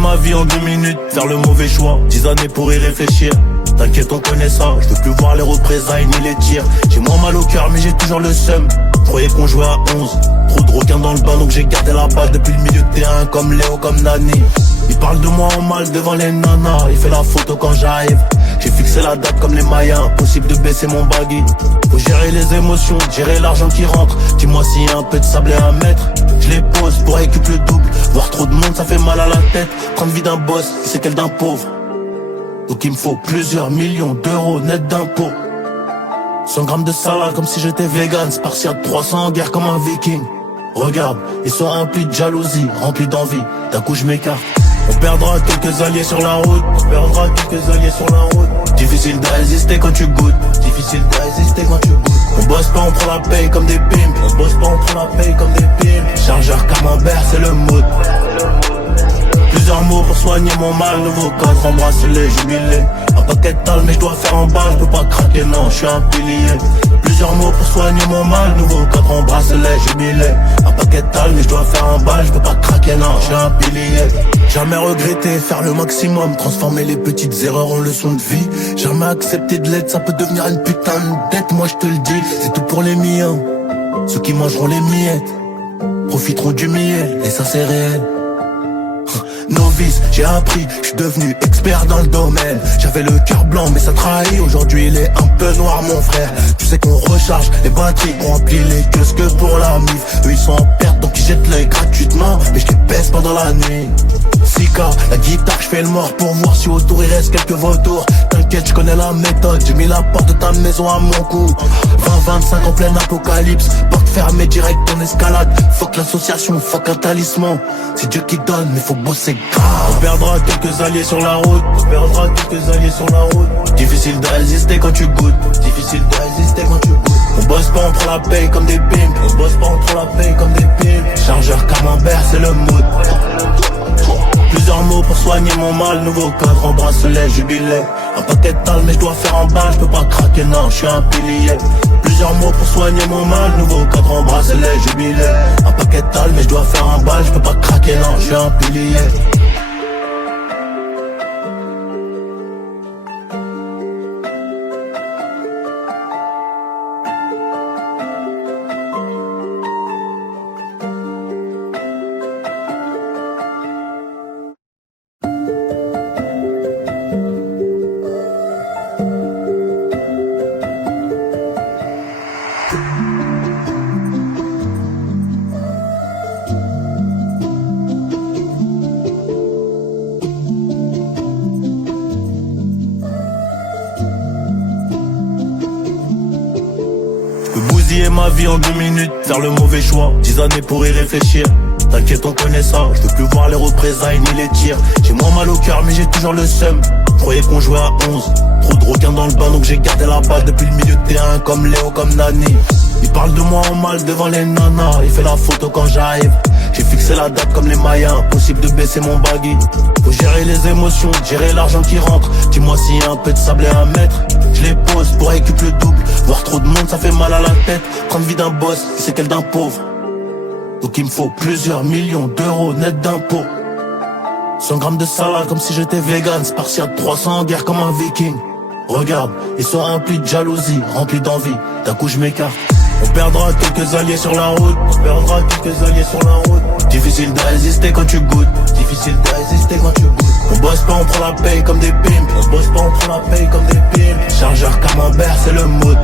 ma vie en 2 minutes, faire le mauvais choix, 10 années pour y réfléchir. T'inquiète, on connaît ça, je veux plus voir les représailles ni les tirs. J'ai moins mal au cœur mais j'ai toujours le seum. Croyais qu'on jouait à 11, trop de requins dans le bain donc j'ai gardé la balle depuis le milieu de terrain. Comme Léo, comme Nani. Il parle de moi en mal devant les nanas, il fait la photo quand j'arrive. J'ai fixé la date comme les Mayas, impossible de baisser mon baggy. Faut gérer les émotions, gérer l'argent qui rentre. Dis-moi s'il y a un peu de sable à mettre. Je les pose pour récupérer le double. Voir trop de monde ça fait mal à la tête. Prendre vie d'un boss, c'est qu'elle d'un pauvre. Donc il me faut plusieurs millions d'euros net d'impôts. 100 grammes de salade comme si j'étais vegan. Spartiate 300 en guerre comme un viking. Regarde, ils sont remplis de jalousie, remplis d'envie. D'un coup je m'écarte. On perdra quelques alliés sur la route. On perdra quelques alliés sur la route. Difficile de résister quand tu goûtes. Difficile de résister quand tu goûtes. On bosse pas, on prend la paye comme des pimes. On bosse pas, on prend la paye comme des pimes. Chargeur camembert, c'est le mood. Plusieurs mots pour soigner mon mal. Nouveau cadre en bracelet, jubilé. Un paquet de tal mais je dois faire en balle. Je peux pas craquer, non, je suis un pilier. Plusieurs mots pour soigner mon mal. Nouveau cadre en bracelet, jubilé. Un paquet de tal mais je dois faire en balle. Je peux pas craquer, non, je suis un pilier. Jamais regretter, faire le maximum. Transformer les petites erreurs en leçons de vie. Jamais accepter de l'aide, ça peut devenir une putain de dette. Moi je te le dis, c'est tout pour les miens. Ceux qui mangeront les miettes profiteront du miel, et ça c'est réel. Novice, j'ai appris, je suis devenu expert dans le domaine. J'avais le cœur blanc mais ça trahit. Aujourd'hui il est un peu noir mon frère. Tu sais qu'on recharge les batteries, qu'on remplit les kiosques pour la mif. Eux ils sont en perte donc ils jettent l'œil gratuitement. Mais je les baisse pendant la nuit. Sika, la guitare, je fais le mort pour voir si autour il reste quelques vautours. T'inquiète, je connais la méthode, j'ai mis la porte de ta maison à mon cou. 20-25 en plein apocalypse, porte fermée direct en escalade. Fuck l'association, fuck un talisman. C'est Dieu qui donne mais faut bosser grave. On perdra quelques alliés sur la route. On perdra quelques alliés sur la route. Difficile de résister quand tu goûtes. Difficile de résister quand tu goûtes. On bosse pas, on prend la paye comme des pimes. On bosse pas, on prend la paye comme des pimes. Chargeur camembert, c'est le mood. Plusieurs mots pour soigner mon mal. Nouveau cadre en bracelet, jubilé. Un paquet de tal mais je dois faire en balle. Je peux pas craquer, non, je suis un pilier. Plusieurs mots pour soigner mon mal. Nouveau cadre en bracelet, jubilé. Un paquet de tal mais je dois faire en balle. Je peux pas craquer, non, je suis un pilier. Ma vie en 2 minutes, faire le mauvais choix, 10 années pour y réfléchir. T'inquiète, on connaît ça, je veux plus voir les représailles ni les tirs. J'ai moins mal au cœur mais j'ai toujours le seum. Croyais qu'on jouait à 11, trop de requins dans le bain donc j'ai gardé la balle depuis le milieu de terrain. Comme Léo, comme Nani. Il parle de moi en mal devant les nanas, il fait la photo quand j'arrive. J'ai fixé la date comme les Mayas, impossible de baisser mon baggy. Faut gérer les émotions, gérer l'argent qui rentre. Dis-moi s'il y a un peu de sable à mettre. Je les pose pour récupérer le double. Voir trop de monde ça fait mal à la tête. Prendre vie d'un boss, c'est qu'elle d'un pauvre. Donc il me faut plusieurs millions d'euros net d'impôts. 100 grammes de salade comme si j'étais vegan. Spartiate 300 en guerre comme un viking. Regarde, ils sont remplis de jalousie, remplis d'envie. D'un coup je m'écarte. On perdra quelques alliés sur la route. On perdra quelques alliés sur la route. Difficile de résister quand tu goûtes. Difficile de résister quand tu goûtes. On bosse pas, on prend la paye comme des pimes. On bosse pas, on prend la paye comme des pimes. Chargeur camembert, c'est le mood.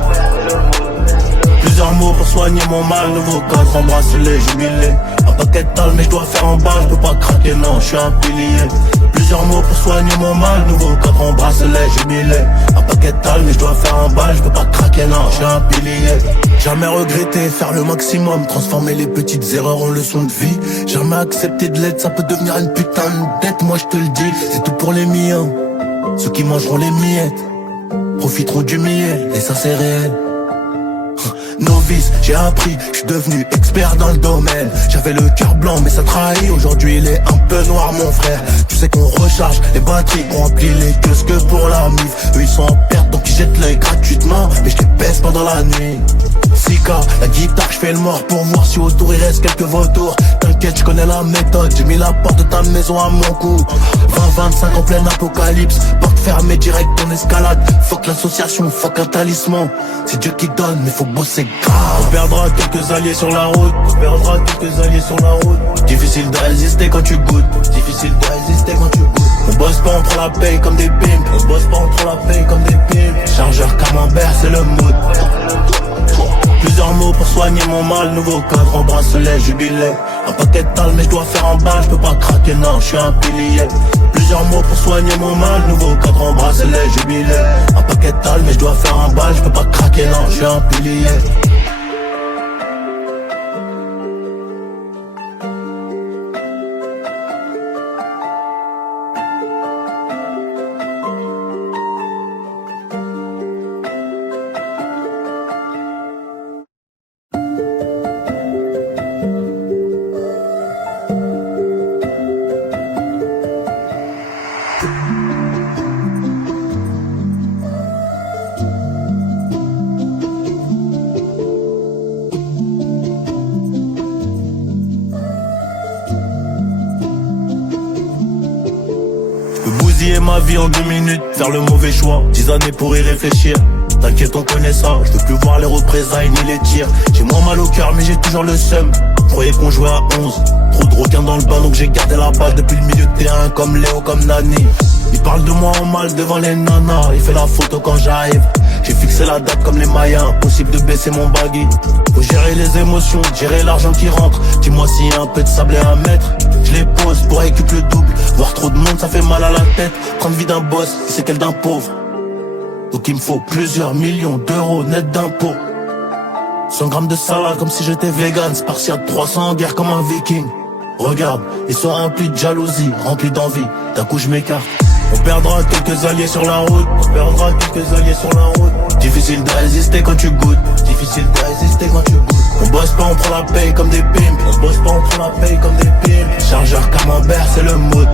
Plusieurs mots pour soigner mon mal. Nouveau cadre en bracelet, jubilé. Un paquet de tal mais je dois faire en balle. Je peux pas craquer, non, je suis un pilier. Plusieurs mots pour soigner mon mal. Nouveau cadre en bracelet, jubilé. Un paquet de tal mais je dois faire en balle. Je peux pas craquer, non, je suis un pilier. Jamais regretter, faire le maximum. Transformer les petites erreurs en leçons de vie. Jamais accepter de l'aide, ça peut devenir une putain de dette. Moi je te le dis, c'est tout pour les miens. Ceux qui mangeront les miettes profiteront du miel, et ça c'est réel. Novice, j'ai appris, je suis devenu expert dans le domaine. J'avais le cœur blanc mais ça trahit. Aujourd'hui il est un peu noir mon frère. Tu sais qu'on recharge les batteries, qu'on remplit les kiosques pour la mif. Eux ils sont en perte donc ils jettent l'œil gratuitement. Mais je les baisse pendant la nuit. Sika, la guitare, j'fais le mort pour voir si autour il reste quelques vautours. T'inquiète, j'connais la méthode, j'ai mis la porte de ta maison à mon cou. 20-25 en plein apocalypse, porte fermée direct en escalade. Fuck l'association, fuck un talisman. C'est Dieu qui donne, mais faut bosser grave. On perdra quelques alliés sur la route, on perdra quelques alliés sur la route. Difficile de résister quand tu goûtes, difficile de résister quand tu goûtes. On bosse pas, on prend la paye comme des pimps, on bosse pas, on prend la paye comme des pimps. Chargeur camembert, c'est le mood. Plusieurs mots pour soigner mon mal, nouveau cadre en bracelet, jubilé. Un paquet de tal mais je dois faire un bal, je peux pas craquer, non, je suis un pilier. Plusieurs mots pour soigner mon mal, nouveau cadre en bracelet, jubilé. Un paquet de tal mais je dois faire un bal, je peux pas craquer, non, je suis un pilier. Ma vie en 2 minutes, faire le mauvais choix, 10 années pour y réfléchir. T'inquiète, on connaît ça, je veux plus voir les représailles ni les tirs. J'ai moins mal au cœur mais j'ai toujours le seum. Croyais qu'on jouait à 11, trop de requins dans le bain donc j'ai gardé la balle depuis le milieu de terrain comme Léo, comme Nani. Il parle de moi en mal devant les nanas, il fait la photo quand j'arrive. J'ai fixé la date comme les Mayas, impossible de baisser mon baggy. Faut gérer les émotions, gérer l'argent qui rentre. Dis-moi s'il y a un peu de sable à mettre. Je les pose pour récup le double. Voir trop de monde ça fait mal à la tête. Prendre vie d'un boss, c'est qu'elle d'un pauvre. Donc il me faut plusieurs millions d'euros net d'impôts. 100 grammes de salade comme si j'étais vegan. Spartiate 300 en guerre comme un viking. Regarde, ils sont remplis de jalousie, remplis d'envie. D'un coup je m'écarte. On perdra quelques alliés sur la route, on perdra quelques alliés sur la route. Difficile de résister quand tu goûtes, difficile de résister quand tu goûtes. On bosse pas, on prend la paye comme des pimps, on bosse pas, on prend la paye comme des pimps. Chargeur camembert, c'est le mood.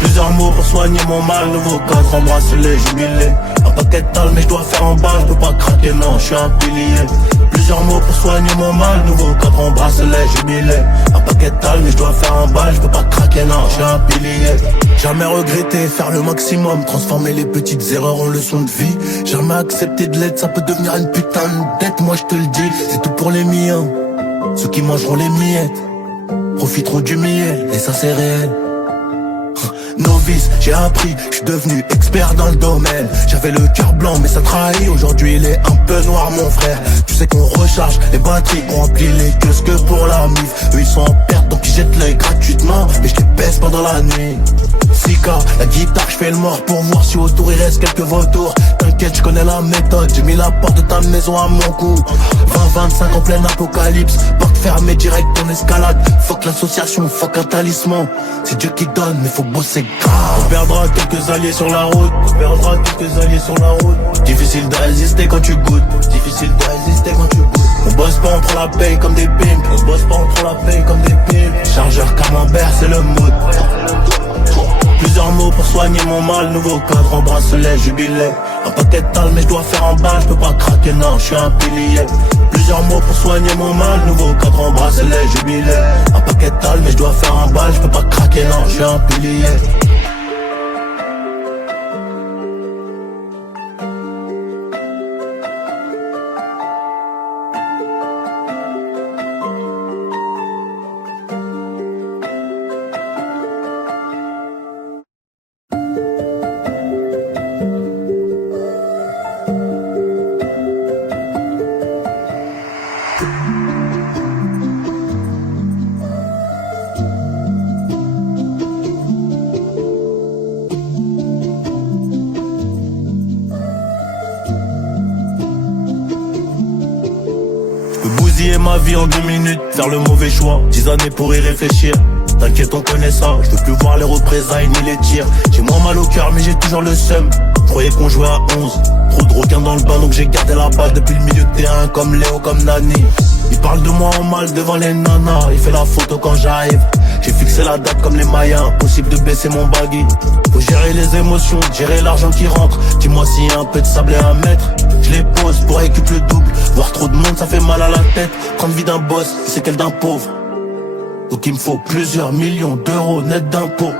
Plusieurs mots pour soigner mon mal, nouveau cadre en bracelet, jubilé. Un paquet de tal mais je dois faire un bal, je peux pas craquer, non, je suis un pilier. Plusieurs mots pour soigner mon mal, nouveau cadre en bracelet, jubilé. Un paquet de tal mais je dois faire un bal, je peux pas craquer, non, je suis un pilier. Jamais regretter, faire le maximum, transformer les petites erreurs en leçons de vie. Jamais accepter de l'aide, ça peut devenir une putain de dette, moi je te le dis, c'est tout pour les miens. Ceux qui mangeront les miettes profiteront du miel, et ça c'est réel. Novice, j'ai appris, je suis devenu expert dans le domaine. J'avais le cœur blanc mais ça trahit. Aujourd'hui il est un peu noir mon frère. Tu sais qu'on recharge les batteries, qu'on remplit les kiosques pour la mif. Eux ils sont en perte donc ils jettent l'œil gratuitement. Mais je les baisse pendant la nuit. Sika, la guitare, je fais le mort pour voir si autour il reste quelques vautours. T'inquiète, je connais la méthode, j'ai mis la porte de ta maison à mon cou. 20-25 en plein apocalypse, porte fermée direct en escalade. Fuck l'association, fuck un talisman. C'est Dieu qui donne mais faut bosser grave. On perdra quelques alliés sur la route, on perdra quelques alliés sur la route. Difficile de résister quand tu goûtes, difficile de résister quand tu goûtes. On bosse pas, on prend la paye comme des pimps, on bosse pas, on prend la paye comme des pimps. Chargeur camembert, c'est le mood. Plusieurs mots pour soigner mon mal, nouveau cadre en bracelet, jubilé. Un paquet de tal mais je dois faire un bal, je peux pas craquer, non, je suis un pilier. Plusieurs mots pour soigner mon mal, nouveau cadre en bracelet, jubilé. Un paquet de tal mais je dois faire un bal, je peux pas craquer, non, je suis un pilier. Ma vie en 2 minutes, faire le mauvais choix, 10 années pour y réfléchir. T'inquiète, on connaît ça, je veux plus voir les représailles ni les tirs. J'ai moins mal au cœur mais j'ai toujours le seum. Croyais qu'on jouait à 11, trop de requins dans le bain donc j'ai gardé la balle depuis le milieu de terrain comme Léo, comme Nani. Il parle de moi en mal devant les nanas, il fait la photo quand j'arrive. J'ai fixé la date comme les Mayas, impossible de baisser mon baggy. Faut gérer les émotions, gérer l'argent qui rentre. Dis-moi s'il y a un peu de sable à mettre. Je les pose pour récup le double, voir trop tête. Prendre vie d'un boss, c'est qu'elle d'un pauvre. Donc il me faut plusieurs millions d'euros net d'impôts.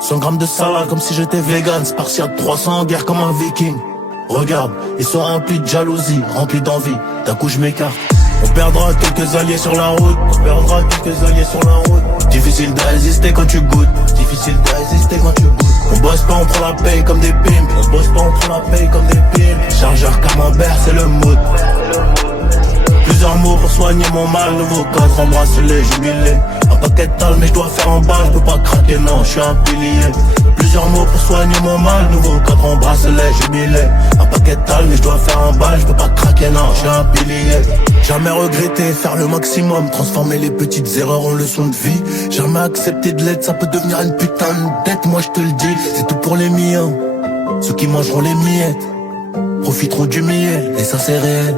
100 grammes de salade comme si j'étais vegan. Spartiate 300 en guerre comme un viking. Regarde, ils sont remplis de jalousie, remplis d'envie. D'un coup je m'écarte. On perdra quelques alliés sur la route. On perdra quelques alliés sur la route. Difficile de résister quand tu goûtes. Difficile de résister quand tu goûtes. On bosse pas, on prend la paye comme des pimes. On bosse pas, on prend la paye comme des pimes. Chargeur camembert, c'est le mood. Plusieurs mots pour soigner mon mal. Nouveau cadre en bracelet, jubilé. Un paquet de tal mais je dois faire en balle. Je peux pas craquer, non, je suis un pilier. Plusieurs mots pour soigner mon mal. Nouveau cadre en bracelet, jubilé. Un paquet de tal mais je dois faire en balle. Je peux pas craquer, non, je suis un pilier. Jamais regretter, faire le maximum. Transformer les petites erreurs en leçons de vie. Jamais accepter de l'aide, ça peut devenir une putain de dette. Moi je te le dis, c'est tout pour les miens. Ceux qui mangeront les miettes profiteront du miel, et ça c'est réel.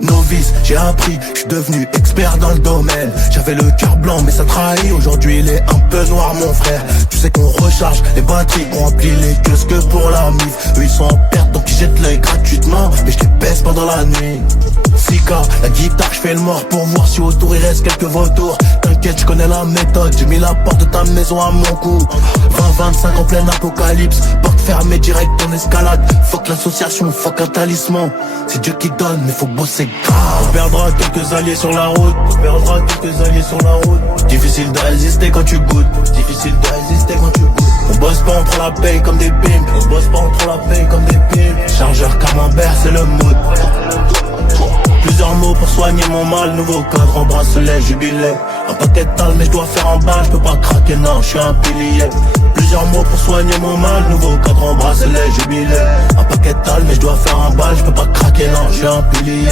Novice, j'ai appris, je suis devenu expert dans le domaine. J'avais le cœur blanc mais ça trahit. Aujourd'hui il est un peu noir mon frère. Tu sais qu'on recharge les batteries, qu'on remplit les kiosques pour la mif. Eux ils sont en perte donc ils jettent l'œil gratuitement. Mais je les baisse pendant la nuit. Sika, la guitare, je fais le mort pour voir si autour il reste quelques vautours. T'inquiète, je connais la méthode, j'ai mis la porte de ta maison à mon cou. 20-25 en plein apocalypse, porte fermée direct en escalade. Fuck l'association, fuck un talisman. C'est Dieu qui donne, mais faut bosser grave. On perdra quelques alliés sur la route. On perdra quelques alliés sur la route. Difficile de résister quand tu goûtes. Difficile de résister quand tu goûtes. On bosse pas, on prend la paye comme des pimes. On bosse pas, on prend la paye comme des pimes. Chargeur camembert, c'est le mood. Plusieurs mots pour soigner mon mal. Nouveau cadre en bracelet, jubilé. Un paquet de tal mais je dois faire en balle. Je peux pas craquer, non, je suis un pilier. Plusieurs mots pour soigner mon mal. Nouveau cadre en bracelet, jubilé. Un paquet de tal mais je dois faire en balle. Je peux pas craquer, non, je suis un pilier.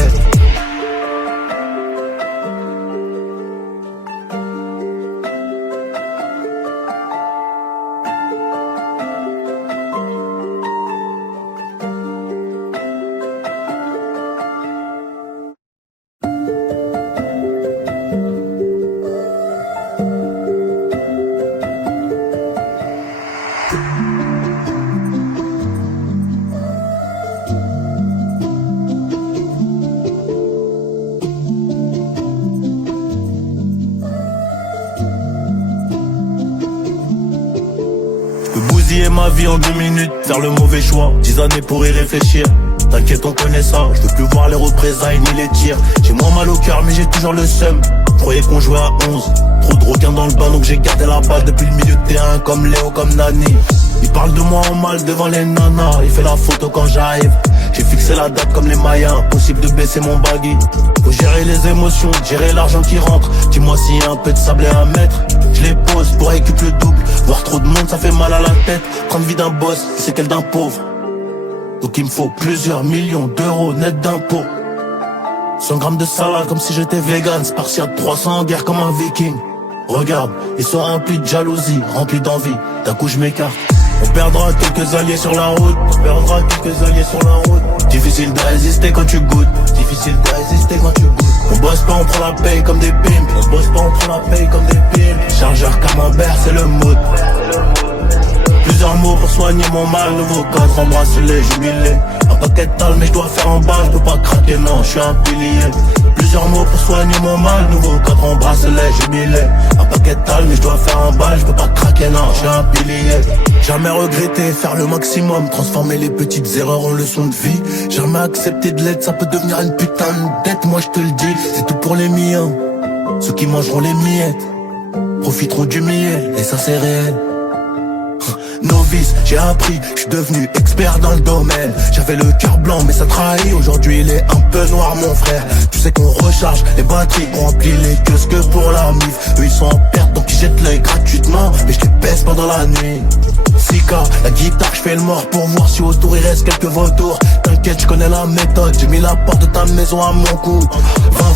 Ma vie en 2 minutes, faire le mauvais choix, 10 années pour y réfléchir. T'inquiète on connaît ça, je veux plus voir les représailles ni les tirs. J'ai moins mal au cœur mais j'ai toujours le seum. Croyais qu'on jouait à 11, trop de requins dans le bain donc j'ai gardé la balle depuis le milieu de terrain. Comme Léo, comme Nani, il parle de moi en mal devant les nanas. Il fait la photo quand j'arrive, j'ai fixé la date comme les Mayas. Impossible de baisser mon baggy. Faut gérer les émotions, gérer l'argent qui rentre. Dis-moi s'il y a un peu de sable à mettre. Je les pose pour récupérer le double. Voir trop de monde ça fait mal à la tête. Prendre vie d'un boss, c'est qu'elle d'un pauvre. Donc il me faut plusieurs millions d'euros net d'impôts. 100 grammes de salade comme si j'étais vegan. Spartiate 300 en guerre comme un viking. Regarde, ils sont remplis de jalousie, remplis d'envie. D'un coup je m'écarte. On perdra quelques alliés sur la route. On perdra quelques alliés sur la route. Difficile de résister quand tu goûtes. Difficile de résister quand tu goûtes. On bosse pas, on prend la paye comme des pimes. On bosse pas, on prend la paye comme des pimes. Chargeur camembert, c'est le mood. Plusieurs mots pour soigner mon mal. Nouveau cadre en bracelet, jubilé. Un paquet de tal mais je dois faire en balle. Je peux pas craquer, non, je suis un pilier. Plusieurs mots pour soigner mon mal. Nouveau cadre en bracelet, jubilé. Un paquet de tal mais je dois faire en balle. Je peux pas craquer, non, je suis un pilier. Jamais regretter, faire le maximum. Transformer les petites erreurs en leçons de vie. Jamais accepter de l'aide, ça peut devenir une putain de dette. Moi je te le dis, c'est tout pour les miens. Ceux qui mangeront les miettes profiteront du miel, et ça c'est réel. Novice, j'ai appris, je suis devenu expert dans le domaine. J'avais le cœur blanc mais ça trahit. Aujourd'hui il est un peu noir mon frère. Tu sais qu'on recharge les batteries, qu'on remplit les kiosques pour la mif. Eux ils sont en perte donc ils jettent l'œil gratuitement. Mais je les baisse pendant la nuit. Sika, la guitare, je fais le mort pour voir si autour il reste quelques vautours. T'inquiète, je connais la méthode, j'ai mis la porte de ta maison à mon cou.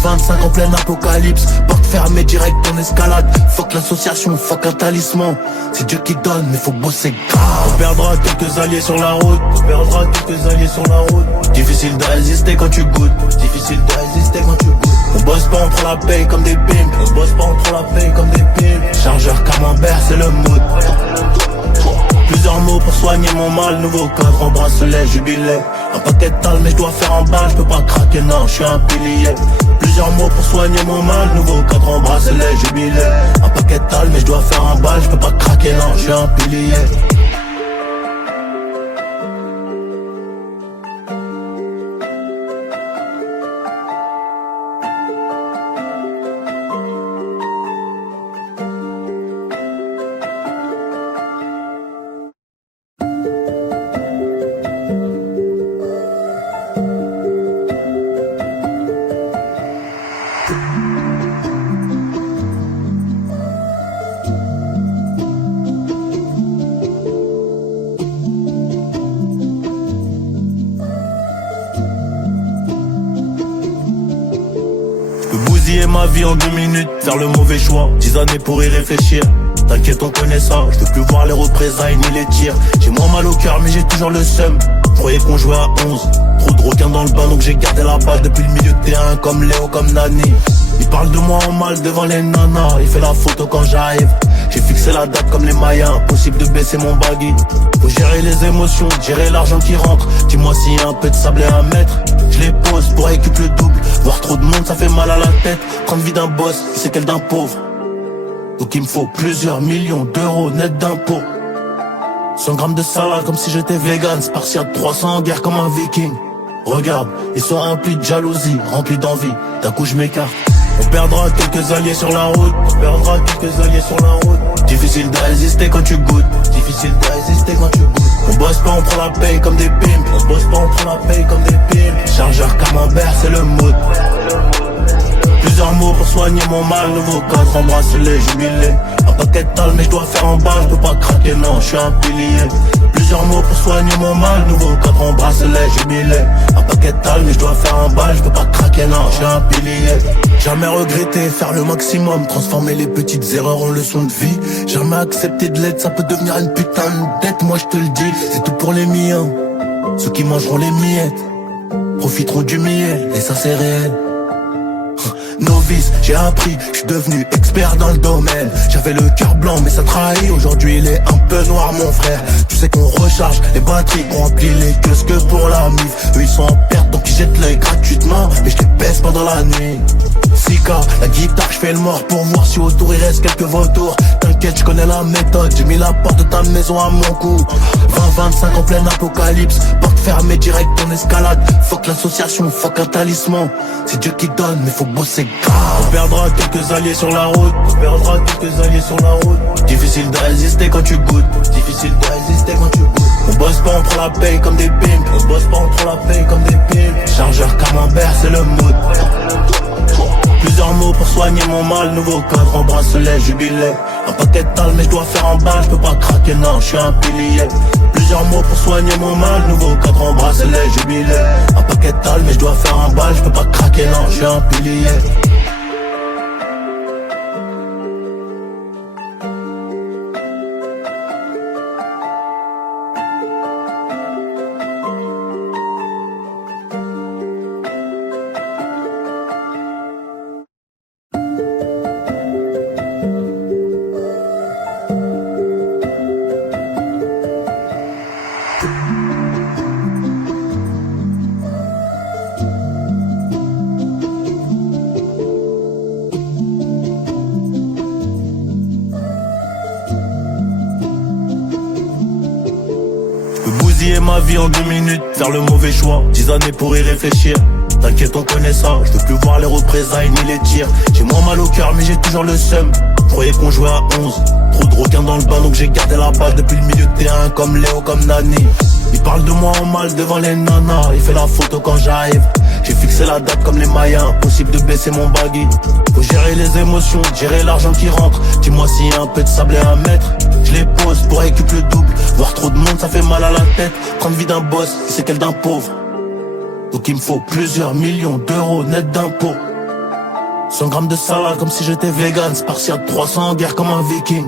20-25 en plein apocalypse, porte fermée direct en escalade. Fuck l'association, fuck un talisman. C'est Dieu qui donne, mais faut bosser grave. On perdra quelques alliés sur la route. On perdra quelques alliés sur la route. Difficile de résister quand tu goûtes. Difficile de résister quand tu goûtes. On bosse pas, on prend la paye comme des pimes. On bosse pas, on prend la paye comme des pimes. Chargeur camembert, c'est le mood. Plusieurs mots pour soigner mon mal. Nouveau cadre en bracelet, jubilé. Un paquet de tal mais je dois faire un bal, je peux pas craquer, non, je suis un pilier. Plusieurs mots pour soigner mon mal, nouveau cadre en bracelet jubilé. Un paquet de tal mais je dois faire un bal, je peux pas craquer, non, je suis un pilier. Bousiller ma vie en 2 minutes, faire le mauvais choix, 10 années pour y réfléchir. T'inquiète on connaît ça, je veux plus voir les représailles ni les tirs. J'ai moins mal au cœur mais j'ai toujours le seum. Croyais qu'on jouait à 11, trop de requins dans le bain donc j'ai gardé la balle depuis le milieu de terrain comme Léo comme Nani. Il parle de moi en mal devant les nanas, il fait la photo quand j'arrive. J'ai fixé la date comme les Mayas, impossible de baisser mon baggy. Faut gérer les émotions, gérer l'argent qui rentre. Dis-moi s'il y a un peu de sable à mettre. Je les pose pour récup le double. Voir trop de monde ça fait mal à la tête. Prendre vie d'un boss, c'est qu'elle d'un pauvre. Donc il me faut plusieurs millions d'euros net d'impôts. 100 grammes de salade comme si j'étais vegan. Spartiate 300 en guerre comme un viking. Regarde, ils sont remplis de jalousie, remplis d'envie. D'un coup je m'écarte. On perdra quelques alliés sur la route. On perdra quelques alliés sur la route. Difficile de résister quand tu goûtes. Difficile de résister quand tu goûtes. On bosse pas, on prend la paye comme des pimes. On bosse pas, on prend la paye comme des pimes. Chargeur camembert, c'est le mood. Plusieurs mots pour soigner mon mal. Nouveau cadre en bracelet jubilé. Un paquet de tal mais je dois faire un bal. Je peux pas craquer, non, je suis un pilier. Plusieurs mots pour soigner mon mal. Nouveau cadre en bracelet jubilé. Un paquet de tal mais je dois faire un bal. Je peux pas craquer, non, je suis un pilier. Jamais regretter, faire le maximum. Transformer les petites erreurs en leçons de vie. Jamais accepter de l'aide, ça peut devenir une putain de dette. Moi je te le dis, c'est tout pour les miens. Ceux qui mangeront les miettes profiteront du miel, et ça c'est réel. Novice, j'ai appris, je suis devenu expert dans le domaine. J'avais le cœur blanc mais ça trahit. Aujourd'hui il est un peu noir mon frère. Tu sais qu'on recharge les batteries, qu'on remplit les kiosques que pour la mif. Eux ils sont en perte donc ils jettent l'œil gratuitement. Mais je les baisse pendant la nuit. Sika, la guitare, je fais le mort pour voir si autour il reste quelques vautours. T'inquiète, je connais la méthode, j'ai mis la porte de ta maison à mon cou. 20-25 en plein apocalypse, porte fermée direct en escalade. Fuck l'association, fuck un talisman. C'est Dieu qui donne, mais faut bosser grave. On perdra quelques alliés sur la route. On perdra quelques alliés sur la route. Difficile de résister quand tu goûtes. Difficile de résister quand tu goûtes. On bosse pas, on prend la paye comme des pimes. On bosse pas, on prend la paye comme des pimes. Chargeur camembert, c'est le mood. Plusieurs mots pour soigner mon mal. Nouveau cadre en bracelet jubilé. Un paquet de tal mais je dois faire un bal. Je peux pas craquer, non, je suis un pilier. Plusieurs mots pour soigner mon mal. Nouveau cadre en bracelet jubilé. Un paquet de tal mais je dois faire un bal. Je peux pas craquer, non, je suis un pilier. Bousiller ma vie en 2 minutes, faire le mauvais choix, 10 années pour y réfléchir. T'inquiète on connaît ça, je veux plus voir les représailles ni les tirs. J'ai moins mal au cœur mais j'ai toujours le seum. Croyais qu'on jouait à 11, trop de requins dans le bain donc j'ai gardé la balle depuis le milieu de terrain comme Léo comme Nani. Il parle de moi en mal devant les nanas, il fait la photo quand j'arrive. J'ai fixé la date comme les Mayas, impossible de baisser mon baggy. Faut gérer les émotions, gérer l'argent qui rentre. Dis-moi s'il y a un peu de sable à mettre. Je les pose pour récup le double. Voir trop de monde ça fait mal à la tête. Prendre vie d'un boss, c'est qu'elle d'un pauvre. Donc il me faut plusieurs millions d'euros net d'impôts. 100 grammes de salade comme si j'étais vegan. Spartiate 300 en guerre comme un viking.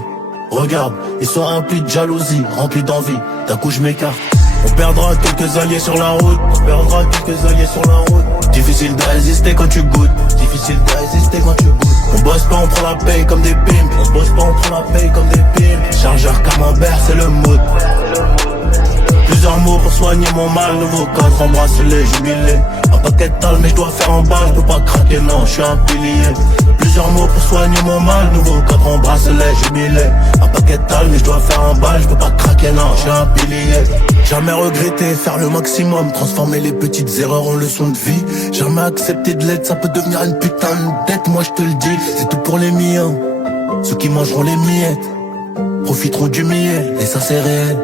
Regarde, ils sont remplis de jalousie, remplis d'envie. D'un coup je m'écarte. On perdra quelques alliés sur la route. On perdra quelques alliés sur la route. Difficile de résister quand tu goûtes. Difficile de résister quand tu goûtes. On bosse pas, on prend la paye comme des pimes. On bosse pas, on prend la paye comme des pimes. Chargeur camembert, c'est le mood. Plusieurs mots pour soigner mon mal, nouveau cadre, embrasse-les, jubilé. Un paquet de tal, mais je dois faire un bal, je peux pas craquer, non, je suis un pilier. Plusieurs mots pour soigner mon mal, nouveau cadre, embrasse-les, jubilé. Un paquet de tal, mais je dois faire un bal, je peux pas craquer, non, je suis un pilier. Jamais regretter, faire le maximum, transformer les petites erreurs en leçons de vie. Jamais accepter de l'aide, ça peut devenir une putain de dette, moi je te le dis, c'est tout pour les miens. Ceux qui mangeront les miettes profiteront du miel, et ça c'est réel.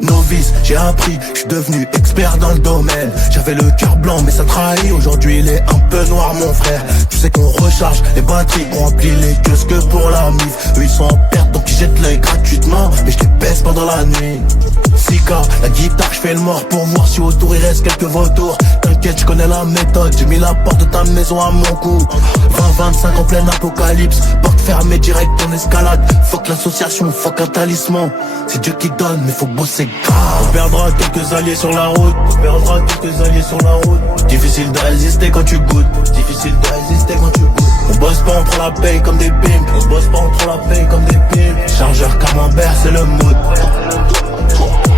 Novice, j'ai appris, je suis devenu expert dans le domaine. J'avais le cœur blanc mais ça trahit. Aujourd'hui il est un peu noir mon frère. Tu sais qu'on recharge les batteries, qu'on remplit les kiosques pour la mif. Eux ils sont en perte donc ils jettent l'œil gratuitement, mais je les baisse pendant la nuit. Sika, la guitare, je fais le mort pour voir si autour il reste quelques vautours. T'inquiète, je connais la méthode, j'ai mis la porte de ta maison à mon cou. 20-25 en plein apocalypse, porte fermée direct en escalade. Fuck l'association, fuck un talisman. C'est Dieu qui donne mais faut bosser grave. On perdra quelques alliés sur la route, on perdra quelques alliés sur la route. Difficile de résister quand tu goûtes, difficile de résister quand tu goûtes. On bosse pas, on prend la paye comme des pimps, on bosse pas, on prend la paye comme des pimps. Chargeur camembert, c'est le mood.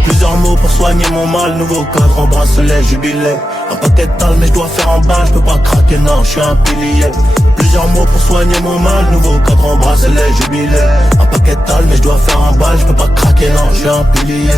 Plusieurs mots pour soigner mon mal, nouveau cadre, embrasse-les, jubilé. Un paquet de tal, mais je dois faire un bal, je peux pas craquer, non, je suis un pilier. Plusieurs mots pour soigner mon mal, nouveau cadre, embrasse-les, jubilé. Un paquet de tal, mais je dois faire un bal, je peux pas craquer, non, je suis un pilier.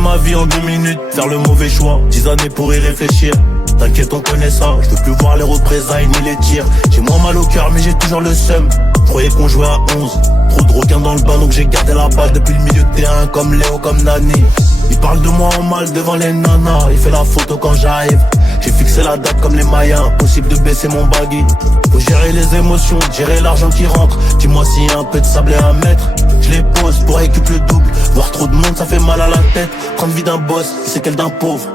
Ma vie en 2 minutes, faire le mauvais choix, 10 années pour y réfléchir. T'inquiète on connaît ça, je veux plus voir les représailles ni les tirs. J'ai moins mal au cœur mais j'ai toujours le seum. Croyais qu'on jouait à 11, trop de requins dans le bain donc j'ai gardé la balle depuis le milieu de terrain. Comme Léo, comme Nani, il parle de moi en mal devant les nanas. Il fait la photo quand j'arrive, j'ai fixé la date comme les Mayas. Impossible de baisser mon baggy, faut gérer les émotions, gérer l'argent qui rentre. Dis-moi s'il y a un peu de sable à mettre, je les pose pour récupérer le double. Voir trop de monde ça fait mal à la tête. Prendre vie d'un boss, c'est qu'elle d'un pauvre.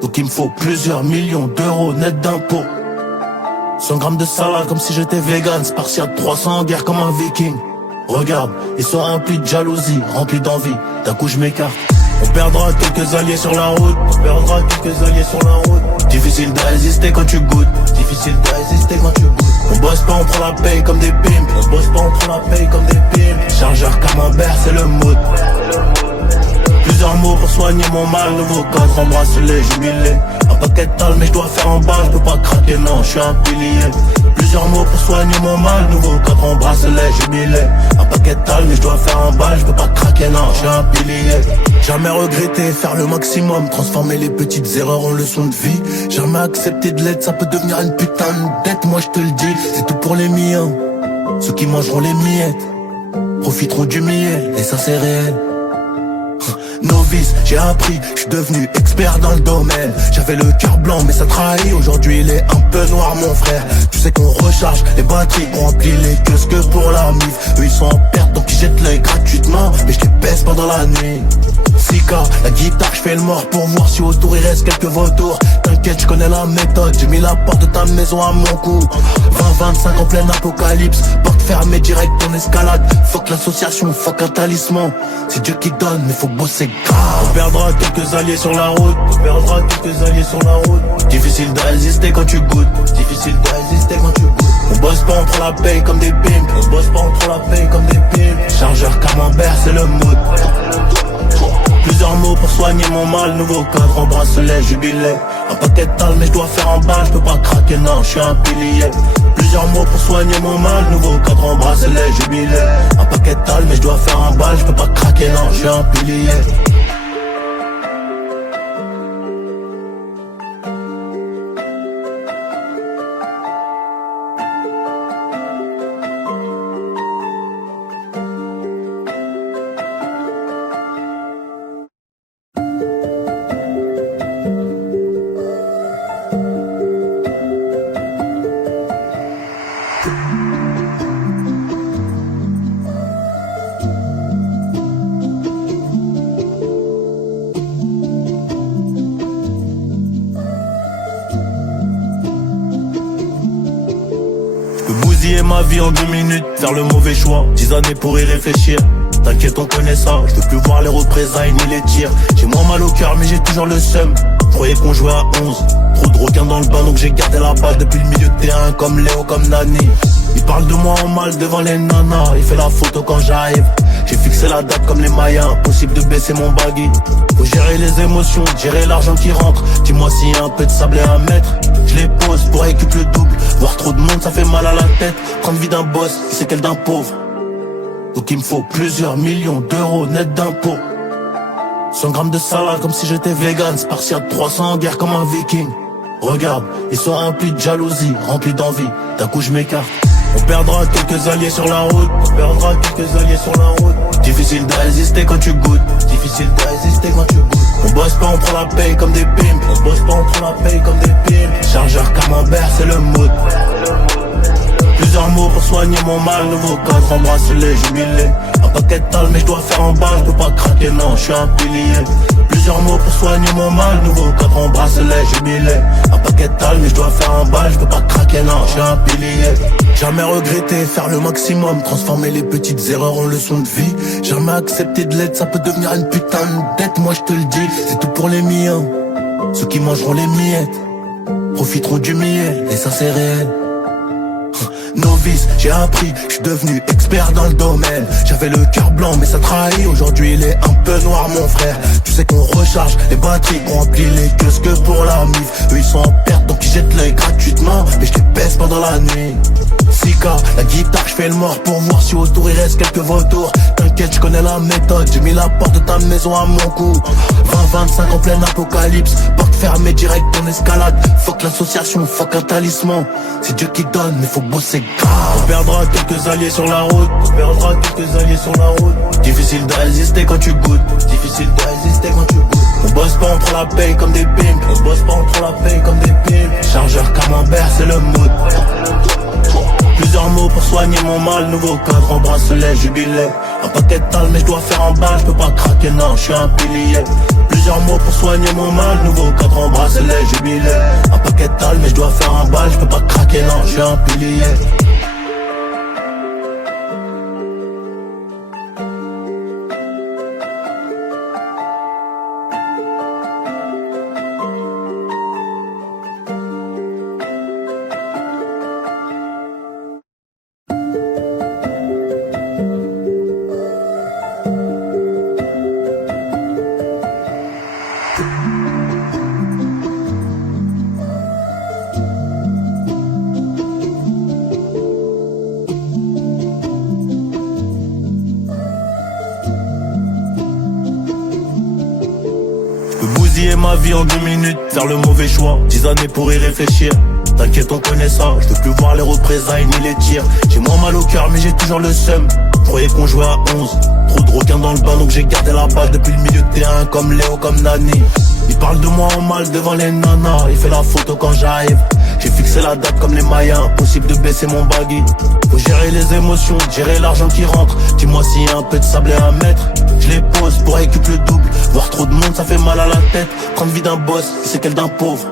Donc il me faut plusieurs millions d'euros net d'impôts. 100 grammes de salade comme si j'étais vegan. Spartiate 300 en guerre comme un viking. Regarde, ils sont remplis de jalousie, remplis d'envie. D'un coup je m'écarte. On perdra quelques alliés sur la route, on perdra quelques alliés sur la route. Difficile de résister quand tu goûtes, difficile de résister quand tu goûtes. On bosse pas, on prend la paye comme des pimps, on bosse pas, on prend la paye comme des pimps. Chargeur camembert, c'est le mood. Plusieurs mots pour soigner mon mal, nouveau cadre, embrasse-les, jubilé. Un paquet de tal, mais je dois faire un bal, je peux pas craquer, non, je suis un pilier. Plusieurs mots pour soigner mon mal, nouveau cadre, embrasse-les, jubilé. Un paquet de tal, mais je dois faire un bal, je peux pas craquer, non, je suis un pilier. Jamais regretter, faire le maximum, transformer les petites erreurs en leçons de vie. Jamais accepter de l'aide, ça peut devenir une putain de dette, moi je te le dis, c'est tout pour les miens. Ceux qui mangeront les miettes profiteront du miel, et ça c'est réel. Novice, j'ai appris, je suis devenu expert dans le domaine. J'avais le cœur blanc mais ça trahit. Aujourd'hui il est un peu noir mon frère. Tu sais qu'on recharge les batteries, qu'on remplit les kiosques pour la mif. Eux ils sont en perte donc ils jettent l'œil gratuitement, mais je les baisse pendant la nuit. Sika, la guitare, je fais le mort pour voir si autour il reste quelques vautours. T'inquiète, je connais la méthode, j'ai mis la porte de ta maison à mon cou. 20-25 en plein apocalypse, porte fermée direct en escalade. Fuck l'association, fuck un talisman. C'est Dieu qui donne mais faut bosser grave. On perdra quelques alliés sur la route, on perdra quelques alliés sur la route. Difficile de résister quand tu goûtes, difficile de résister quand tu goûtes. On bosse pas, on prend la paye comme des pimps, on bosse pas, on prend la paye comme des pimps. Chargeur camembert, c'est le mood. Plusieurs mots pour soigner mon mal, nouveau cadre, embrasse-les, jubilé. Un paquet de tal mais je dois faire un bal, je peux pas craquer, non, je suis un pilier. Plusieurs mots pour soigner mon mal, nouveau cadre, embrasse-les, jubilé. Un paquet de tal mais je dois faire un bal, je peux pas craquer, non, je suis un pilier. vie en 2 minutes, faire le mauvais choix, 10 années pour y réfléchir. T'inquiète, on connaît ça, je veux plus voir les représailles ni les tirs. J'ai moins mal au cœur mais j'ai toujours le seum. Croyais qu'on jouait à 11, trop de requins dans le bain donc j'ai gardé la balle depuis le milieu de terrain comme Léo, comme Nani. Il parle de moi en mal devant les nanas, il fait la photo quand j'arrive. J'ai fixé la date comme les Mayas, impossible de baisser mon baggy. Faut gérer les émotions, gérer l'argent qui rentre. Dis-moi s'il y a un peu de sable à mettre. Je les pose pour récup le double. Voir trop de monde ça fait mal à la tête. Prendre vie d'un boss, c'est qu'elle d'un pauvre. Donc il me faut plusieurs millions d'euros net d'impôts. 100 grammes de salade comme si j'étais vegan. Spartiate 300 en guerre comme un viking. Regarde, ils sont remplis de jalousie, remplis d'envie. D'un coup je m'écarte. On perdra quelques alliés sur la route. On perdra quelques alliés sur la route. Difficile de résister quand tu goûtes. Difficile de résister quand tu goûtes. On bosse pas, on prend la paye comme des pimps. On bosse pas, on prend la paye comme des pimps. Chargeur camembert, c'est le mood. Plusieurs mots pour soigner mon mal. Nouveau cadre en bracelet, jubilé. Un paquet de tal mais je dois faire en balle. Je peux pas craquer, non, je suis un pilier. Plusieurs mots pour soigner mon mal. Nouveau cadre en bracelet, jubilé. Un paquet de tal mais je dois faire en balle. Je peux pas craquer, non, je suis un pilier. Jamais regretter, faire le maximum. Transformer les petites erreurs en leçons de vie. Jamais accepter de l'aide, ça peut devenir une putain de dette. Moi je te le dis, c'est tout pour les miens. Ceux qui mangeront les miettes profiteront du miel, et ça c'est réel. Novice, j'ai appris, je suis devenu expert dans le domaine. J'avais le cœur blanc mais ça trahit. Aujourd'hui il est un peu noir mon frère. Tu sais qu'on recharge les batteries, qu'on remplit les kiosques que pour la mif. Eux ils sont en perte donc ils jettent l'œil gratuitement. Mais je les baisse pendant la nuit. Sika, la guitare, je fais le mort pour voir si autour il reste quelques vautours. T'inquiète, je connais la méthode, j'ai mis la porte de ta maison à mon cou. 20-25 en plein apocalypse, porte fermée direct en escalade. Fuck l'association, fuck un talisman. C'est Dieu qui donne, mais faut bosser grave. On perdra quelques alliés sur la route. On perdra quelques alliés sur la route. Difficile de résister quand tu goûtes. Difficile de résister quand tu goûtes. On bosse pas, on prend la paye comme des pimps. On bosse pas, on prend la paye comme des pimps. Chargeur camembert, c'est le mood. Plusieurs mots pour soigner mon mal. Nouveau cadre en bracelet, jubilé. Un paquet de tal mais je dois faire en balle. Je peux pas craquer, non, je suis un pilier. Plusieurs mots pour soigner mon mal. Nouveau cadre en bracelet, jubilé. Un paquet de tal mais je dois faire en balle. Je peux pas craquer, non, je suis un pilier. Ma vie en 2 minutes, faire le mauvais choix, 10 années pour y réfléchir. T'inquiète, on connaît ça, je veux plus voir les représailles ni les tirs. J'ai moins mal au cœur mais j'ai toujours le seum. Croyais qu'on jouait à 11, trop de requins dans le bain donc j'ai gardé la balle depuis le milieu de terrain comme Léo, comme Nani. Il parle de moi en mal devant les nanas, il fait la photo quand j'arrive. J'ai fixé la date comme les Mayas, impossible de baisser mon baggy. Faut gérer les émotions, gérer l'argent qui rentre. Dis-moi s'il y a un peu de sable à mettre. Je les pose pour récup le double. Voir trop de monde ça fait mal à la tête. Prendre vie d'un boss, c'est qu'elle d'un pauvre.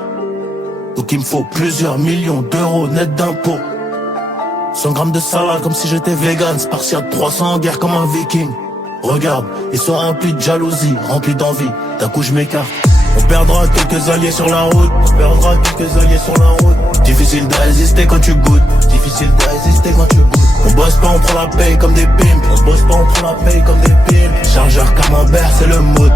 Donc il me faut plusieurs millions d'euros net d'impôts. 100 grammes de salade comme si j'étais vegan. Spartiate 300 en guerre comme un viking. Regarde, ils sont remplis de jalousie, remplis d'envie. D'un coup je m'écarte. On perdra quelques alliés sur la route. On perdra quelques alliés sur la route. Difficile de résister quand tu goûtes. Difficile de résister quand tu goûtes. On bosse pas, on prend la paye comme des pimps. On bosse pas, on prend la paye comme des pimps. Chargeur camembert, c'est le mood.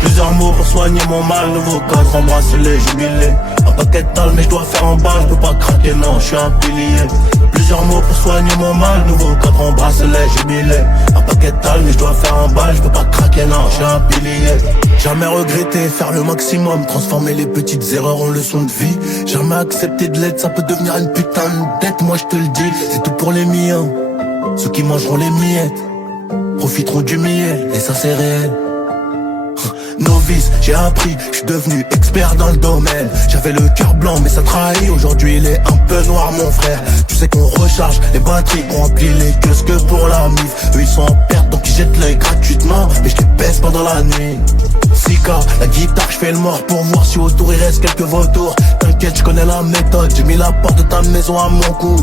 Plusieurs mots pour soigner mon mal. Nouveau cadre en bracelet, jubilé. Un paquet de tal mais je dois faire en balle. Je peux pas craquer, non, je suis un pilier. Plusieurs mots pour soigner mon mal. Nouveau cadre en bracelet, jubilé. Un paquet de tal mais je dois faire en balle. Je peux pas craquer, non, je suis un pilier. Jamais regretter, faire le maximum. Transformer les petites erreurs en leçons de vie. Jamais accepter de l'aide, ça peut devenir une putain de dette. Moi je te le dis, c'est tout pour les miens. Ceux qui mangeront les miettes profiteront du miel, et ça c'est réel. Novice, j'ai appris, je suis devenu expert dans le domaine. J'avais le cœur blanc mais ça trahit. Aujourd'hui il est un peu noir mon frère. Tu sais qu'on recharge les batteries, qu'on remplit les kiosques que pour la mif. Eux ils sont en perte donc ils jettent l'œil gratuitement. Mais je les baisse pendant la nuit. Sika, la guitare, je fais le mort pour voir si autour il reste quelques vautours. T'inquiète, T'inquiète, je connais la méthode, j'ai mis la porte de ta maison à mon cou.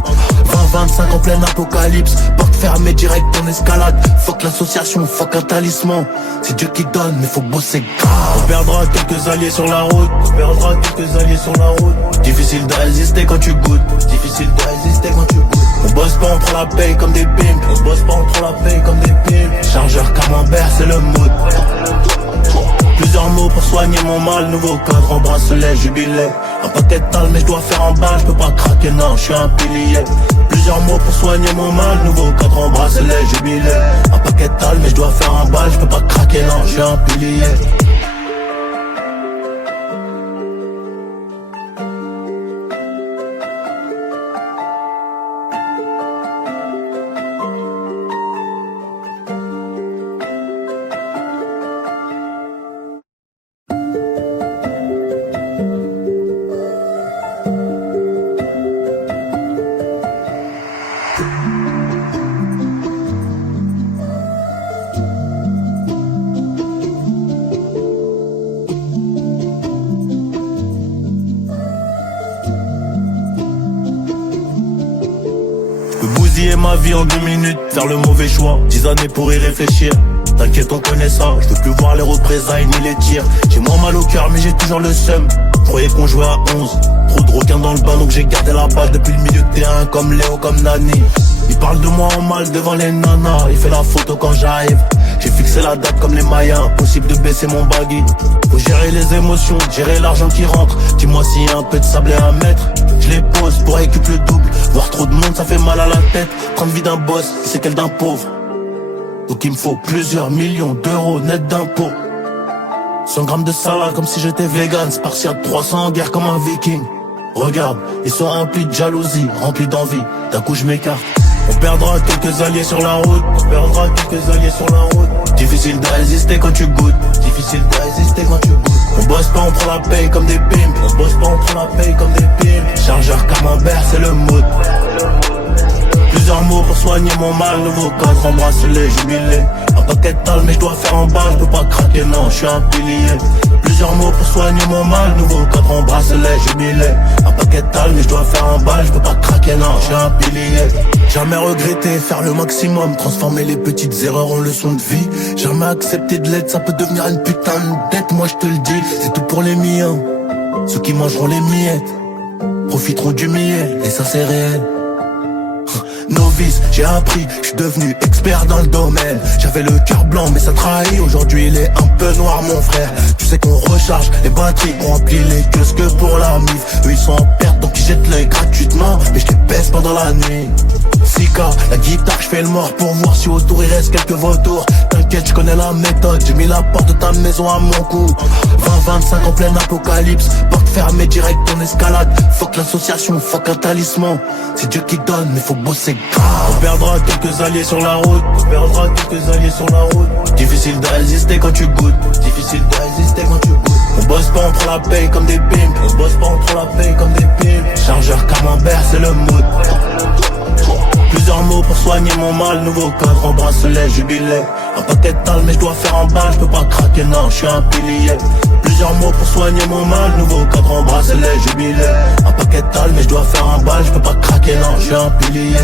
20-25 en plein apocalypse, porte fermée direct en escalade. Fuck l'association, fuck un talisman. C'est Dieu qui donne, mais faut bosser grave. On perdra quelques alliés sur la route, on perdra quelques alliés sur la route. Difficile de résister quand tu goûtes, difficile de résister quand tu goûtes. On bosse pas, on prend la paye comme des pimps, on bosse pas, on prend la paye comme des pimps. Chargeur camembert, c'est le mood. Plusieurs mots pour soigner mon mal, nouveau cadre en bracelet, jubilé. Un paquet de tal mais je dois faire un bal, je peux pas craquer, non, je suis un pilier. Plusieurs mots pour soigner mon mal, nouveau cadre en bracelet, jubilé. Un paquet de tal mais je dois faire un bal, je peux pas craquer, non, je suis un pilier. Ma vie en 2 minutes, faire le mauvais choix, 10 années pour y réfléchir. T'inquiète, on connaît ça, je veux plus voir les représailles ni les tirs. J'ai moins mal au cœur mais j'ai toujours le seum. Croyais qu'on jouait à 11, trop de requins dans le bain donc j'ai gardé la balle depuis le milieu de terrain. Comme Léo, comme Nani, il parle de moi en mal devant les nanas. Il fait la photo quand j'arrive, j'ai fixé la date comme les Mayas. Impossible de baisser mon baggy. Faut gérer les émotions, gérer l'argent qui rentre. Dis-moi s'il y a un peu de sable à mettre. Je les pose pour récupérer le double. Voir trop de monde ça fait mal à la tête. Prendre vie d'un boss, c'est qu'elle d'un pauvre. Donc il me faut plusieurs millions d'euros net d'impôts. 100 grammes de salade comme si j'étais vegan. Spartiate 300 en guerre comme un viking. Regarde, ils sont remplis de jalousie, remplis d'envie. D'un coup je m'écarte. On perdra quelques alliés sur la route, on perdra quelques alliés sur la route. Difficile de résister quand tu goûtes, difficile de résister quand tu goûtes. On bosse pas, on prend la paye comme des pimps, on bosse pas, on prend la paye comme des pimps. Chargeur camembert, c'est le mood. Plusieurs mots pour soigner mon mal, nouveau cadre en bracelet, jubilé. Un paquet de tal mais je dois faire un bal, je peux pas craquer, non, je suis un pilier. Plusieurs mots pour soigner mon mal, nouveau cadre en bracelet, jubilé. Un paquet de tal mais je dois faire un bal, je peux pas craquer, non, je suis un pilier. Jamais regretter, faire le maximum, transformer les petites erreurs en leçons de vie. Jamais accepter de l'aide, ça peut devenir une putain de dette, moi je te le dis, c'est tout pour les miens. Ceux qui mangeront les miettes profiteront du miel, et ça c'est réel. Novice, j'ai appris, je suis devenu expert dans le domaine. J'avais le cœur blanc mais ça trahit, aujourd'hui il est un peu noir mon frère. Tu sais qu'on recharge les batteries, qu'on remplit les kiosques pour la mif. Eux ils sont en perte donc ils jettent l'œil gratuitement, mais je les baisse pendant la nuit. Sika, la guitare, je fais le mort pour voir si autour il reste quelques vautours. T'inquiète, je connais la méthode, j'ai mis la porte de ta maison à mon cou. 20-25 en plein apocalypse, porte fermée direct en escalade. Fuck l'association, fuck un talisman. C'est Dieu qui donne, mais faut bosser grave. On perdra quelques alliés sur la route, on perdra quelques alliés sur la route. Difficile de résister quand tu goûtes, difficile de résister quand tu goûtes. On bosse pas, on prend la paye comme des pimps, on bosse pas, on prend la paye comme des pimps. Chargeur camembert, c'est le mood. Plusieurs mots pour soigner mon mal, nouveau cadre en bracelet, jubilé. Un paquet de tal mais je dois faire un bal, je peux pas craquer, non, je suis un pilier. Plusieurs mots pour soigner mon mal, nouveau cadre en bracelet, jubilé. Un paquet de tal mais je dois faire un bal, je peux pas craquer, non, je suis un pilier.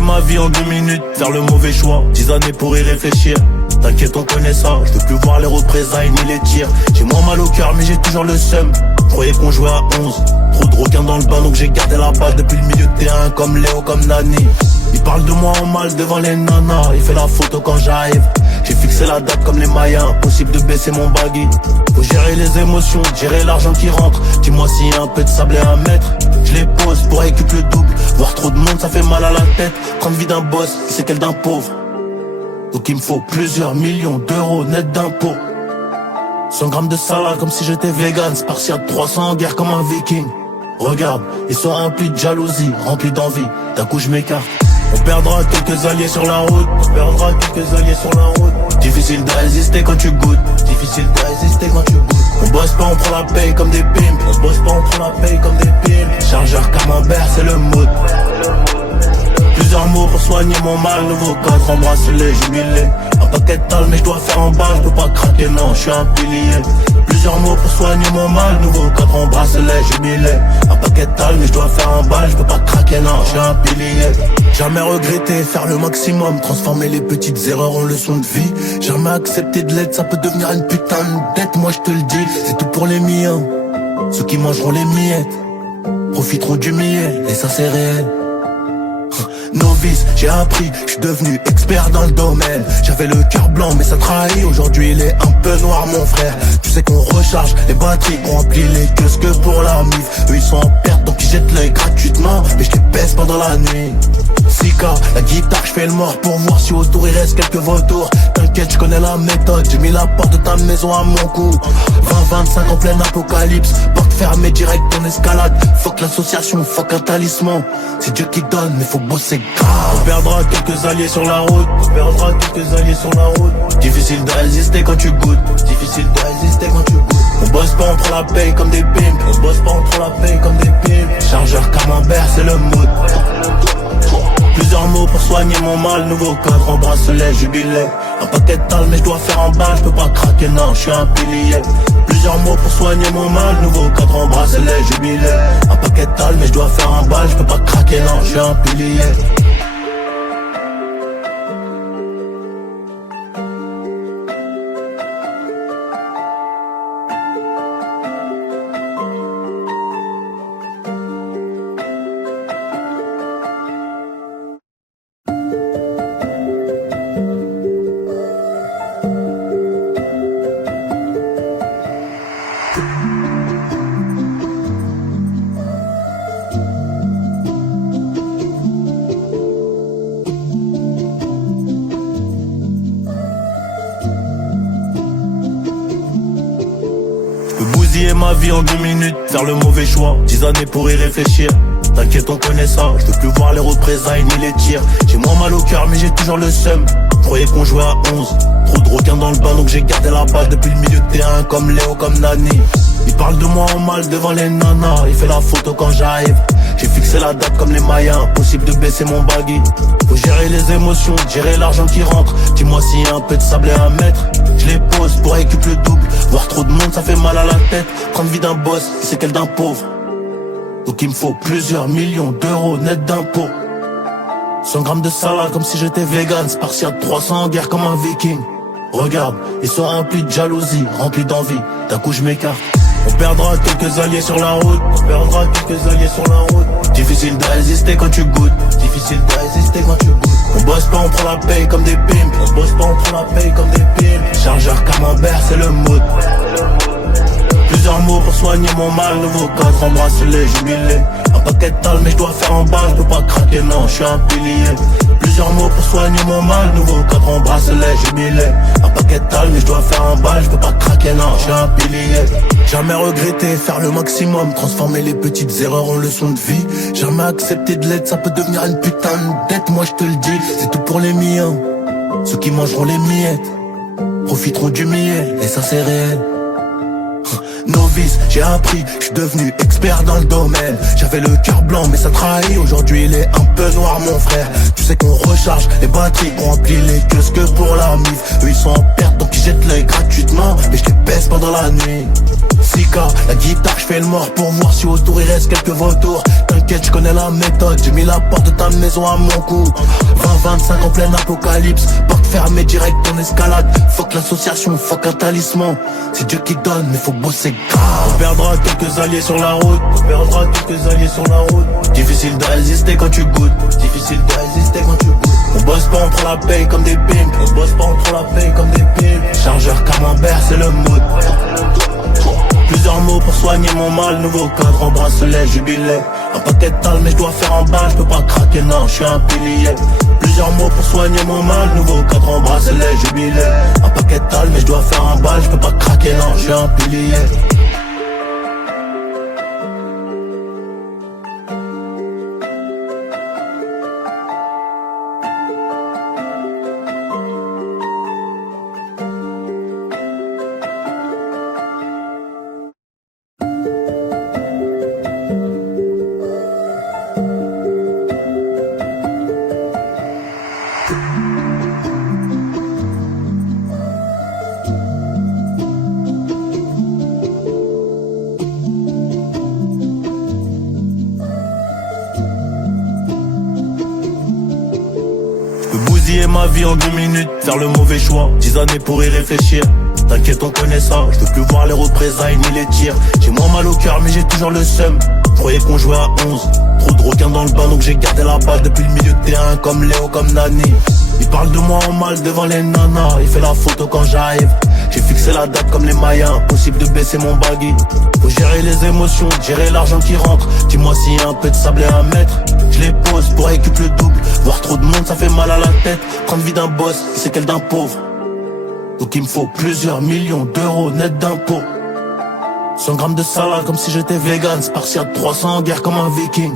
Ma vie en 2 minutes, faire le mauvais choix, 10 années pour y réfléchir. T'inquiète, on connaît ça, je veux plus voir les représailles ni les tirs. J'ai moins mal au cœur mais j'ai toujours le seum. Croyais qu'on jouait à 11, trop de requins dans le bain donc j'ai gardé la balle depuis le milieu de terrain. Comme Léo, comme Nani, il parle de moi en mal devant les nanas. Il fait la photo quand j'arrive, j'ai fixé la date comme les Mayas. Impossible de baisser mon baggy. Faut gérer les émotions, gérer l'argent qui rentre. Dis-moi s'il y a un peu de sable à mettre. Je les pose pour récupérer le double. Voir trop de monde ça fait mal à la tête. Prendre vie d'un boss, c'est qu'elle d'un pauvre. Donc il me faut plusieurs millions d'euros net d'impôts. 100 grammes de salade comme si j'étais vegan. Spartiate 300 en guerre comme un viking. Regarde, ils sont remplis de jalousie, remplis d'envie. D'un coup je m'écarte. On perdra quelques alliés sur la route. On perdra quelques alliés sur la route. Difficile de résister quand tu goûtes. Difficile de résister quand tu goûtes. On bosse pas, on prend la paye comme des pimps. On bosse pas, on prend la paye comme des pimps. Chargeur camembert, c'est le mood. Plusieurs mots pour soigner mon mal. Nouveau cadre en bracelet, jubilé. Un paquet de tal mais je dois faire en balle. Je peux pas craquer, non, je suis un pilier. Plusieurs mots pour soigner mon mal. Nouveau cadre en bracelet, jubilé. Un paquet de tal mais je dois faire en balle. Je peux pas craquer, non, je suis un pilier. Jamais regretter, faire le maximum. Transformer les petites erreurs en leçons de vie. Jamais accepter de l'aide, ça peut devenir une putain de dette. Moi je te le dis, c'est tout pour les miens. Ceux qui mangeront les miettes profiteront du miel, et ça c'est réel. Novice, j'ai appris, je suis devenu expert dans le domaine. J'avais le cœur blanc mais ça trahit. Aujourd'hui il est un peu noir mon frère. Tu sais qu'on recharge les batteries, qu'on remplit les kiosques que pour la mif. Eux ils sont en perte donc ils jettent l'œil gratuitement. Mais je les baisse pendant la nuit. Sika, la guitare, je fais le mort pour voir si autour il reste quelques vautours. T'inquiète, je connais la méthode, j'ai mis la porte de ta maison à mon cou. 20-25 en plein apocalypse, porte fermée direct en escalade. Fuck l'association, fuck un talisman. C'est Dieu qui donne, mais faut bosser grave. On perdra quelques alliés sur la route. On perdra quelques alliés sur la route. Difficile de résister quand tu goûtes. Difficile de résister quand tu goûtes. On bosse pas, on prend la paye comme des pimps. On bosse pas, on prend la paye comme des pimps. Chargeur camembert, c'est le mood. Plusieurs mots pour soigner mon mal. Nouveau cadre en bracelet, jubilé. Un paquet de tal mais je dois faire en balle. Je peux pas craquer, non, je suis un pilier. Plusieurs mots pour soigner mon mal. Nouveau cadre en bracelet, jubilé. Un paquet de tal mais je dois faire en balle. Je peux pas craquer, non, je suis un pilier. Ma vie en 2 minutes, faire le mauvais choix, 10 années pour y réfléchir. T'inquiète on connaît ça, je veux plus voir les représailles ni les tirs. J'ai moins mal au cœur mais j'ai toujours le seum. Croyais qu'on jouait à 11, trop de requins dans le bain donc j'ai gardé la balle depuis le milieu de terrain. Comme Léo, comme Nani, il parle de moi en mal devant les nanas. Il fait la photo quand j'arrive, j'ai fixé la date comme les Mayas. Impossible de baisser mon baggy. Faut gérer les émotions, gérer l'argent qui rentre. Dis-moi s'il y a un peu de sable à mettre. Je les pose pour récupérer le double. Voir trop de monde ça fait mal à la tête. Prendre vie d'un boss, c'est qu'elle d'un pauvre. Donc il me faut plusieurs millions d'euros net d'impôts. 100 grammes de salade comme si j'étais vegan. Spartiate 300 en guerre comme un viking. Regarde, ils sont remplis de jalousie, remplis d'envie. D'un coup je m'écarte. On perdra quelques alliés sur la route. On perdra quelques alliés sur la route. Difficile de résister quand tu goûtes. Difficile de résister quand tu goûtes. On bosse pas, on prend la paye comme des pimps. On bosse pas, on prend la paye comme des pimps. Chargeur camembert, c'est le mood. Plusieurs mots pour soigner mon mal. Nouveau cadre en bracelet, jubilé. Un paquet de tal mais je dois faire en balle. Je peux pas craquer, non, je suis un pilier. Plusieurs mots pour soigner mon mal. Nouveau cadre en bracelet, jubilé. Un paquet de tal mais je dois faire en balle. Je peux pas craquer, non, je suis un pilier. Jamais regretter, faire le maximum. Transformer les petites erreurs en leçons de vie. Jamais accepter de l'aide, ça peut devenir une putain de dette. Moi je te le dis, c'est tout pour les miens. Ceux qui mangeront les miettes profiteront du miel, et ça c'est réel. Novice, j'ai appris, je suis devenu expert dans le domaine. J'avais le cœur blanc mais ça trahit. Aujourd'hui il est un peu noir mon frère. Tu sais qu'on recharge les batteries, qu'on remplit les kiosques que pour la mif. Eux ils sont en perte donc ils jettent l'œil gratuitement. Mais je les baisse pendant la nuit. Sika, la guitare, je fais le mort pour voir si autour il reste quelques vautours. T'inquiète, je connais la méthode, j'ai mis la porte de ta maison à mon cou. 20-25 en plein apocalypse, porte fermée direct en escalade. Fuck l'association, fuck un talisman. C'est Dieu qui donne, mais faut bosser grave. On perdra quelques alliés sur la route. On perdra quelques alliés sur la route. Difficile de résister quand tu goûtes. Difficile de résister quand tu goûtes. On bosse pas, on prend la paye comme des pimps. On bosse pas, on prend la paye comme des pimps. Chargeur camembert, c'est le mood. Plusieurs mots pour soigner mon mal. Nouveau cadre en bracelet, jubilé. Un paquet de tal mais je dois faire un bal, je peux pas craquer, non, je suis un pilier. Plusieurs mots pour soigner mon mal, nouveau cadre en bracelet jubilé. Un paquet de tal mais je dois faire un bal, je peux pas craquer, non, je suis un pilier. Ma vie en 2 minutes, faire le mauvais choix, 10 années pour y réfléchir. T'inquiète on connaît ça, je veux plus voir les représailles ni les tirs. J'ai moins mal au cœur mais j'ai toujours le seum. Croyais qu'on jouait à 11, trop de requins dans le bain donc j'ai gardé la balle depuis le milieu de terrain. Comme Léo, comme Nani, il parle de moi en mal devant les nanas. Il fait la photo quand j'arrive, j'ai fixé la date comme les Mayas. Impossible de baisser mon baggy. Faut gérer les émotions, gérer l'argent qui rentre. Dis-moi s'il y a un peu de sable et un mètre, je les pose pour récupérer le double. Voir trop de monde ça fait mal à la tête. Prendre vie d'un boss, c'est qu'elle d'un pauvre. Donc il me faut plusieurs millions d'euros net d'impôts. 100 grammes de salade comme si j'étais vegan. Spartiate 300 en guerre comme un viking.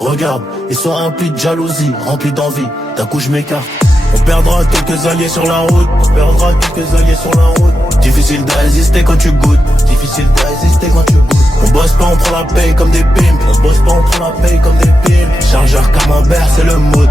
Regarde, ils sont remplis de jalousie, remplis d'envie. D'un coup je m'écarte. On perdra quelques alliés sur la route. On perdra quelques alliés sur la route. Difficile de résister quand tu goûtes. Difficile de résister quand tu goûtes. On bosse pas, on prend la paye comme des pimes. On bosse pas, on prend la paye comme des pimes. Chargeur camembert, c'est le mood.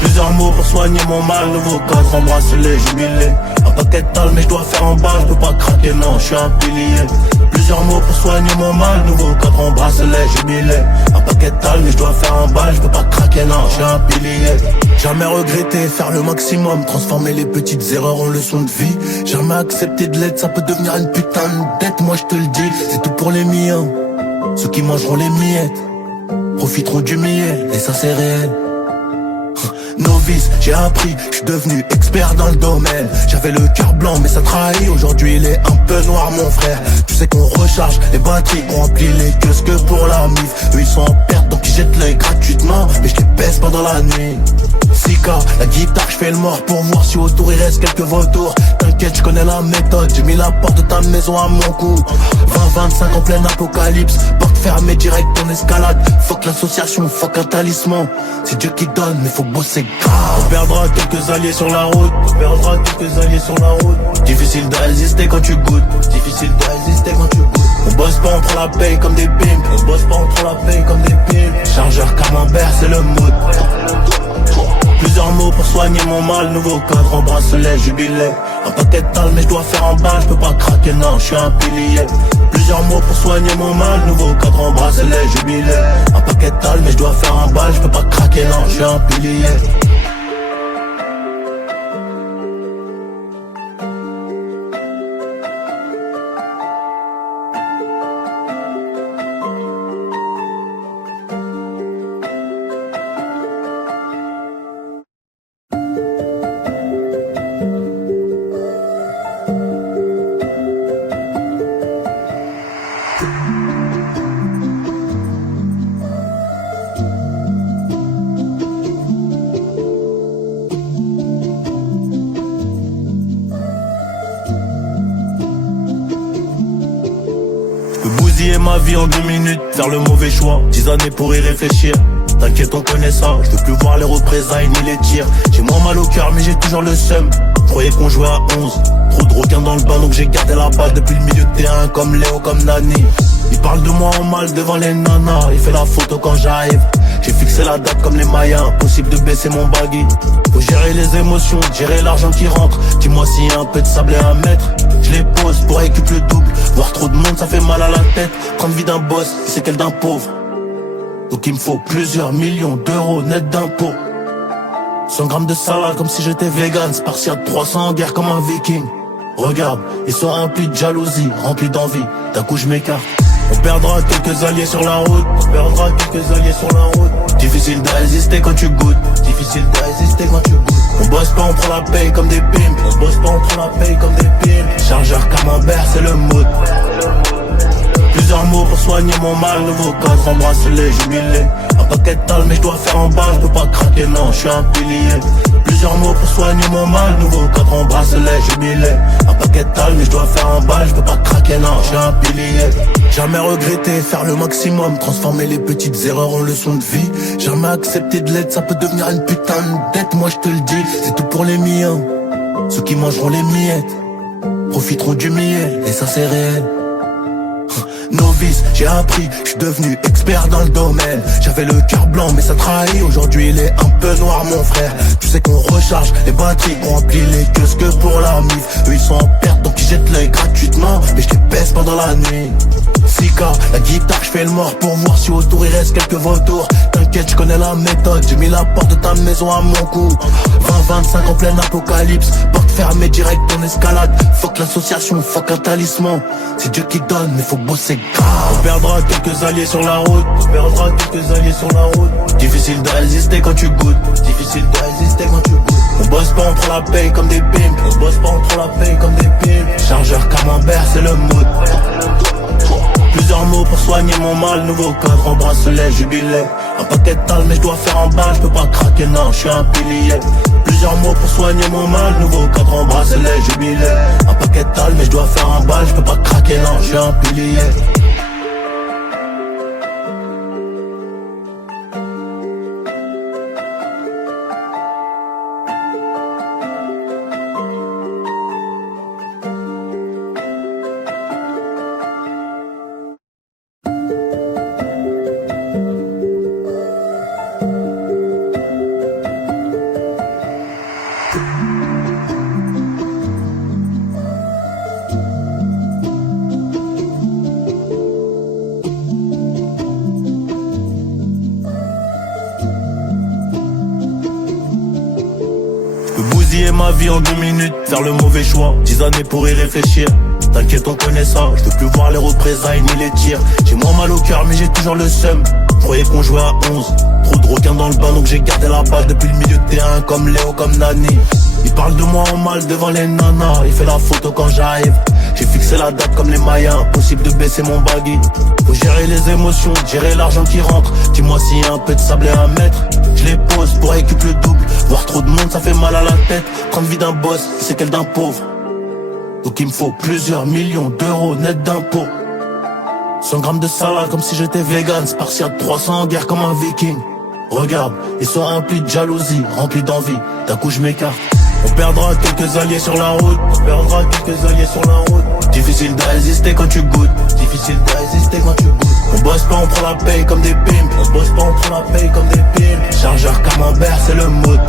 Plusieurs mots pour soigner mon mal, nouveau cadre en bracelet jubilé. Un paquet de tal mais je dois faire un bal, je peux pas craquer, non, je suis un pilier. Plusieurs mots pour soigner mon mal, nouveau cadre en bracelet jubilé. Un paquet de tal mais je dois faire un bal, je peux pas craquer, non, je suis un pilier. Jamais regretter, faire le maximum, transformer les petites erreurs en leçons de vie. Jamais accepter de l'aide, ça peut devenir une putain de dette, moi je te le dis, c'est tout pour les miens. Ceux qui mangeront les miettes profiteront du miel, et ça c'est réel. Novice, j'ai appris, je suis devenu expert dans le domaine. J'avais le cœur blanc mais ça trahit, aujourd'hui il est un peu noir mon frère. Tu sais qu'on recharge les batteries, qu'on remplit les kiosques pour la mif. Eux ils sont en perte donc ils jettent l'œil gratuitement, mais je les baisse pendant la nuit. Sika, la guitare, je fais le mort pour voir si autour il reste quelques vautours. T'inquiète, je connais la méthode, j'ai mis la porte de ta maison à mon cou. 20-25 en plein apocalypse, porte fermée direct en escalade. Fuck l'association, fuck un talisman. C'est Dieu qui donne, mais faut bosser grave. On perdra quelques alliés sur la route. On perdra quelques alliés sur la route. Difficile de résister quand tu goûtes. Difficile de résister quand tu goûtes. On bosse pas, on prend la paye comme des pimes. On bosse pas, on prend la paye comme des pimes. Chargeur camembert, c'est le mood. Plusieurs mots pour soigner mon mal, nouveau cadre en bracelet jubilé. Un paquet de tal mais je dois faire un bal, je peux pas craquer, non, je suis un pilier. Plusieurs mots pour soigner mon mal, nouveau cadre en bracelet jubilé. Un paquet de tal mais je dois faire un bal, je peux pas craquer, non, je suis un pilier. Ma vie en 2 minutes, faire le mauvais choix, 10 années pour y réfléchir. T'inquiète on connaît ça, je veux plus voir les représailles ni les tirs. J'ai moins mal au cœur mais j'ai toujours le seum. Croyais qu'on jouait à 11, trop de requins dans le bain donc j'ai gardé la balle depuis le milieu de terrain. Comme Léo, comme Nani, il parle de moi en mal devant les nanas. Il fait la photo quand j'arrive, j'ai fixé la date comme les Mayas. Impossible de baisser mon baggy. Faut gérer les émotions, gérer l'argent qui rentre. Dis-moi s'il y a un peu de sable et un mètre, je les pose pour récupérer le double. Voir trop de monde ça fait mal à la tête. Prendre vie d'un boss, c'est qu'elle d'un pauvre. Donc il me faut plusieurs millions d'euros net d'impôts. 100 grammes de salade comme si j'étais vegan. Spartiate 300 en guerre comme un viking. Regarde, ils sont remplis de jalousie, remplis d'envie. D'un coup je m'écarte. On perdra quelques alliés sur la route. On perdra quelques alliés sur la route. Difficile de résister quand tu goûtes. Difficile de résister quand tu goûtes. On bosse pas, on prend la paye comme des pimes. On bosse pas, on prend la paye comme des pimes. Chargeur camembert, c'est le mood. Plusieurs mots pour soigner mon mal. Nouveau cadre en bracelet, jubilé. Un paquet de tal mais je dois faire en balle. Je peux pas craquer, non, je suis un pilier. Plusieurs mots pour soigner mon mal. Nouveau cadre en bracelet, jubilé. Un paquet de tal mais je dois faire en balle. Je peux pas craquer, non, je suis un pilier. Jamais regretter, faire le maximum. Transformer les petites erreurs en leçons de vie. Jamais accepter de l'aide, ça peut devenir une putain de dette. Moi je te le dis, c'est tout pour les miens. Ceux qui mangeront les miettes profiteront du miel, et ça c'est réel. Novice, j'ai appris, je suis devenu expert dans le domaine. J'avais le cœur blanc mais ça trahit. Aujourd'hui il est un peu noir mon frère. Tu sais qu'on recharge les batteries, qu'on remplit les kiosques que pour la mif. Eux ils sont en perte donc ils jettent l'œil gratuitement. Mais je les baisse pendant la nuit. Sika, la guitare, je fais le mort pour voir si autour il reste quelques vautours. T'inquiète, je connais la méthode, j'ai mis la porte de ta maison à mon cou. 20-25 en plein apocalypse, porte fermée direct en escalade. Fuck l'association, fuck un talisman. C'est Dieu qui donne, mais faut bosser grave. On perdra quelques alliés sur la route, on perdra quelques alliés sur la route. Difficile de résister quand tu goûtes, difficile de résister quand tu goûtes. On bosse pas, on prend la paye comme des pimps, on bosse pas, on prend la paye comme des pimps. Chargeur camembert, c'est le mood. Plusieurs mots pour soigner mon mal. Nouveau cadre en bracelet, jubilé. Un paquet de tal mais je dois faire en balle. Je peux pas craquer, non, je suis un pilier. Plusieurs mots pour soigner mon mal. Nouveau cadre en bracelet, jubilé. Un paquet de tal mais je dois faire en balle. Je peux pas craquer, non, je suis un pilier. Ma vie en 2 minutes, faire le mauvais choix, 10 années pour y réfléchir. T'inquiète on connaît ça, je veux plus voir les représailles ni les tirs. J'ai moins mal au cœur mais j'ai toujours le seum. Croyais qu'on jouait à 11, trop de requins dans le bain donc j'ai gardé la balle depuis le milieu de terrain. Comme Léo, comme Nani, il parle de moi en mal devant les nanas. Il fait la photo quand j'arrive, j'ai fixé la date comme les Mayas. Impossible de baisser mon baggy. Faut gérer les émotions, gérer l'argent qui rentre. Dis-moi s'il y a un peu de sable à mettre. Je les pose pour récupérer le double. Voir trop de monde ça fait mal à la tête. Prendre vie d'un boss, c'est qu'elle d'un pauvre. Donc il me faut plusieurs millions d'euros net d'impôts. 100 grammes de salade comme si j'étais vegan. Spartiate 300 en guerre comme un viking. Regarde, ils sont remplis de jalousie, remplis d'envie. D'un coup je m'écarte. On perdra quelques alliés sur la route, on perdra quelques alliés sur la route. Difficile de résister quand tu goûtes, difficile de résister quand tu goûtes. On bosse pas, on prend la paye comme des pimps, on bosse pas, on prend la paye comme des pimps. Chargeur camembert, c'est le mood.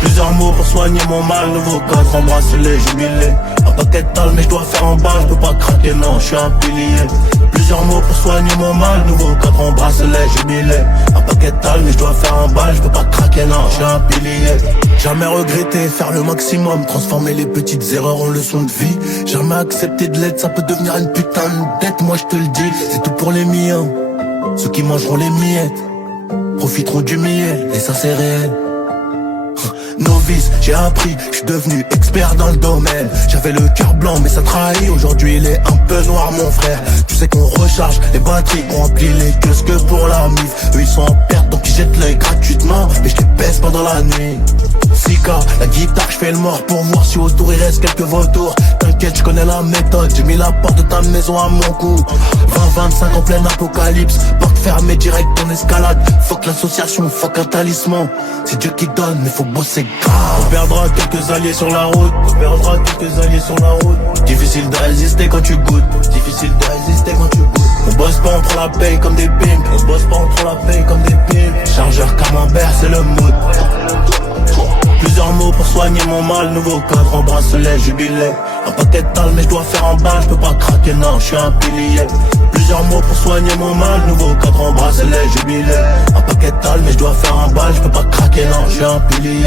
Plusieurs mots pour soigner mon mal. Nouveau cadre en bracelet, jubilé. Un paquet de tal mais je dois faire en balle. Je peux pas craquer, non, je suis un pilier. Plusieurs mots pour soigner mon mal. Nouveau cadre en bracelet, jubilé. Un paquet de tal mais je dois faire en balle. Je peux pas craquer, non, je suis un pilier. Jamais regretter, faire le maximum. Transformer les petites erreurs en leçons de vie. Jamais accepter de l'aide, ça peut devenir une putain de dette. Moi je te le dis, c'est tout pour les miens. Ceux qui mangeront les miettes profiteront du miel, et ça c'est réel. Novice, j'ai appris, je suis devenu expert dans le domaine. J'avais le cœur blanc mais ça trahit. Aujourd'hui il est un peu noir mon frère. Tu sais qu'on recharge les batteries, qu'on remplit les kiosques que pour la mif. Eux ils sont en perte donc ils jettent l'œil gratuitement. Mais je les baisse pendant la nuit. Sika, la guitare, je fais le mort pour voir si autour il reste quelques vautours. T'inquiète, je connais la méthode, j'ai mis la porte de ta maison à mon cou. 20-25 en plein apocalypse, porte fermée direct en escalade. Fuck l'association, fuck un talisman. C'est Dieu qui donne, mais faut bosser grave. On perdra quelques alliés sur la route, on perdra quelques alliés sur la route. Difficile de résister quand tu goûtes, difficile de résister quand tu goûtes. On bosse pas, on prend la paye comme des pimps, on bosse pas, on prend la paye comme des pimps. Chargeur camembert, c'est le mood. Plusieurs mots pour soigner mon mal. Nouveau cadre en bracelet, jubilé. Un paquet de tal mais je dois faire en balle. Je peux pas craquer, non, je suis un pilier. Plusieurs mots pour soigner mon mal. Nouveau cadre en bracelet, jubilé. Un paquet de tal mais je dois faire en balle. Je peux pas craquer, non, je suis un pilier.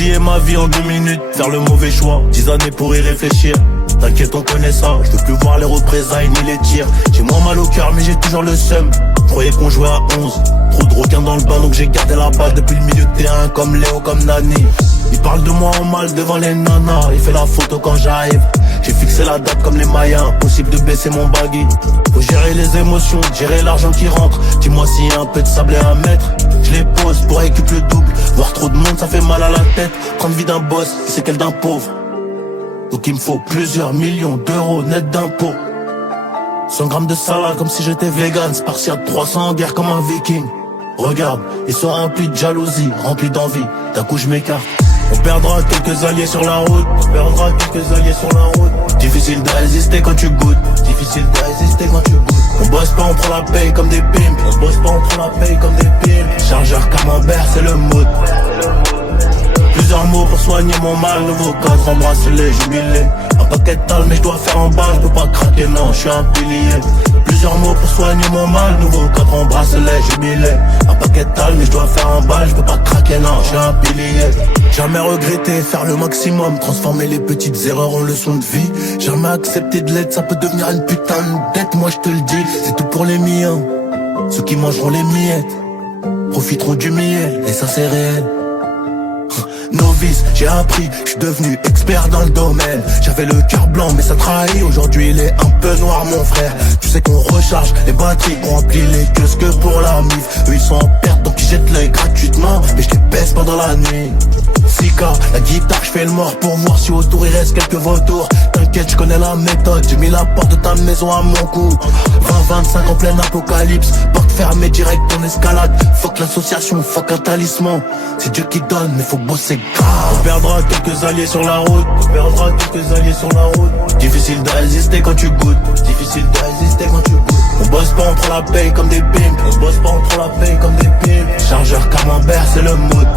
bousiller ma vie en 2 minutes, faire le mauvais choix, 10 années pour y réfléchir. T'inquiète, on connaît ça, je veux plus voir les représailles ni les tirs. J'ai moins mal au cœur mais j'ai toujours le seum. Croyais qu'on jouait à 11, trop de requins dans le bain donc j'ai gardé la balle depuis le milieu de terrain comme Léo, comme Nani. Il parle de moi en mal devant les nanas, il fait la photo quand j'arrive. J'ai fixé la date comme les Mayas, impossible de baisser mon baggy. Faut gérer les émotions, gérer l'argent qui rentre. Dis-moi s'il y a un peu de sable à mettre. Je les pose pour récupérer le double. Voir trop de monde ça fait mal à la tête. Prendre vie d'un boss, c'est qu'elle d'un pauvre. Donc il me faut plusieurs millions d'euros net d'impôts. 100 grammes de salade comme si j'étais vegan. Spartiate 300 en guerre comme un viking. Regarde, ils sont remplis de jalousie, remplis d'envie. D'un coup je m'écarte. On perdra quelques alliés sur la route. On perdra quelques alliés sur la route. Difficile de résister quand tu goûtes. Difficile de résister quand tu goûtes. On bosse pas, on prend la paye comme des pimps. On bosse pas, on prend la paye comme des pimps. Chargeur camembert, c'est le mood. Plusieurs mots pour soigner mon mal. Nouveau cadre en bracelet, jubilé. Un paquet de tal mais je dois faire en bas. Je peux pas craquer, non, je suis un pilier. Plusieurs mots pour soigner mon mal. Nouveau cadre en bracelet, jubilé. Un paquet de tal mais je dois faire en bas. Je peux pas craquer, non, je suis un pilier. Jamais regretter, faire le maximum. Transformer les petites erreurs en leçons de vie. Jamais accepter de l'aide, ça peut devenir une putain de dette. Moi je te le dis, c'est tout pour les miens. Ceux qui mangeront les miettes profiteront du miel, et ça c'est réel. Novice, j'ai appris, je suis devenu expert dans le domaine. J'avais le cœur blanc mais ça trahit. Aujourd'hui il est un peu noir mon frère. Tu sais qu'on recharge les batteries, qu'on remplit les kiosques que pour la mif. Eux ils sont en perte donc ils jettent l'œil gratuitement. Mais je les baisse pendant la nuit. Sika, la guitare, je fais le mort pour voir si autour il reste quelques vautours. T'inquiète, je connais la méthode, j'ai mis la porte de ta maison à mon cou. 20-25 en plein apocalypse, porte fermée direct en escalade. Fuck l'association, fuck un talisman. C'est Dieu qui donne, mais faut bosser grave. On perdra quelques alliés sur la route. On perdra quelques alliés sur la route. Difficile de résister quand tu goûtes. Difficile de résister quand tu goûtes. On bosse pas, on prend la paye comme des pimps. On bosse pas, on prend la paye comme des pimps. Chargeur camembert, c'est le mood.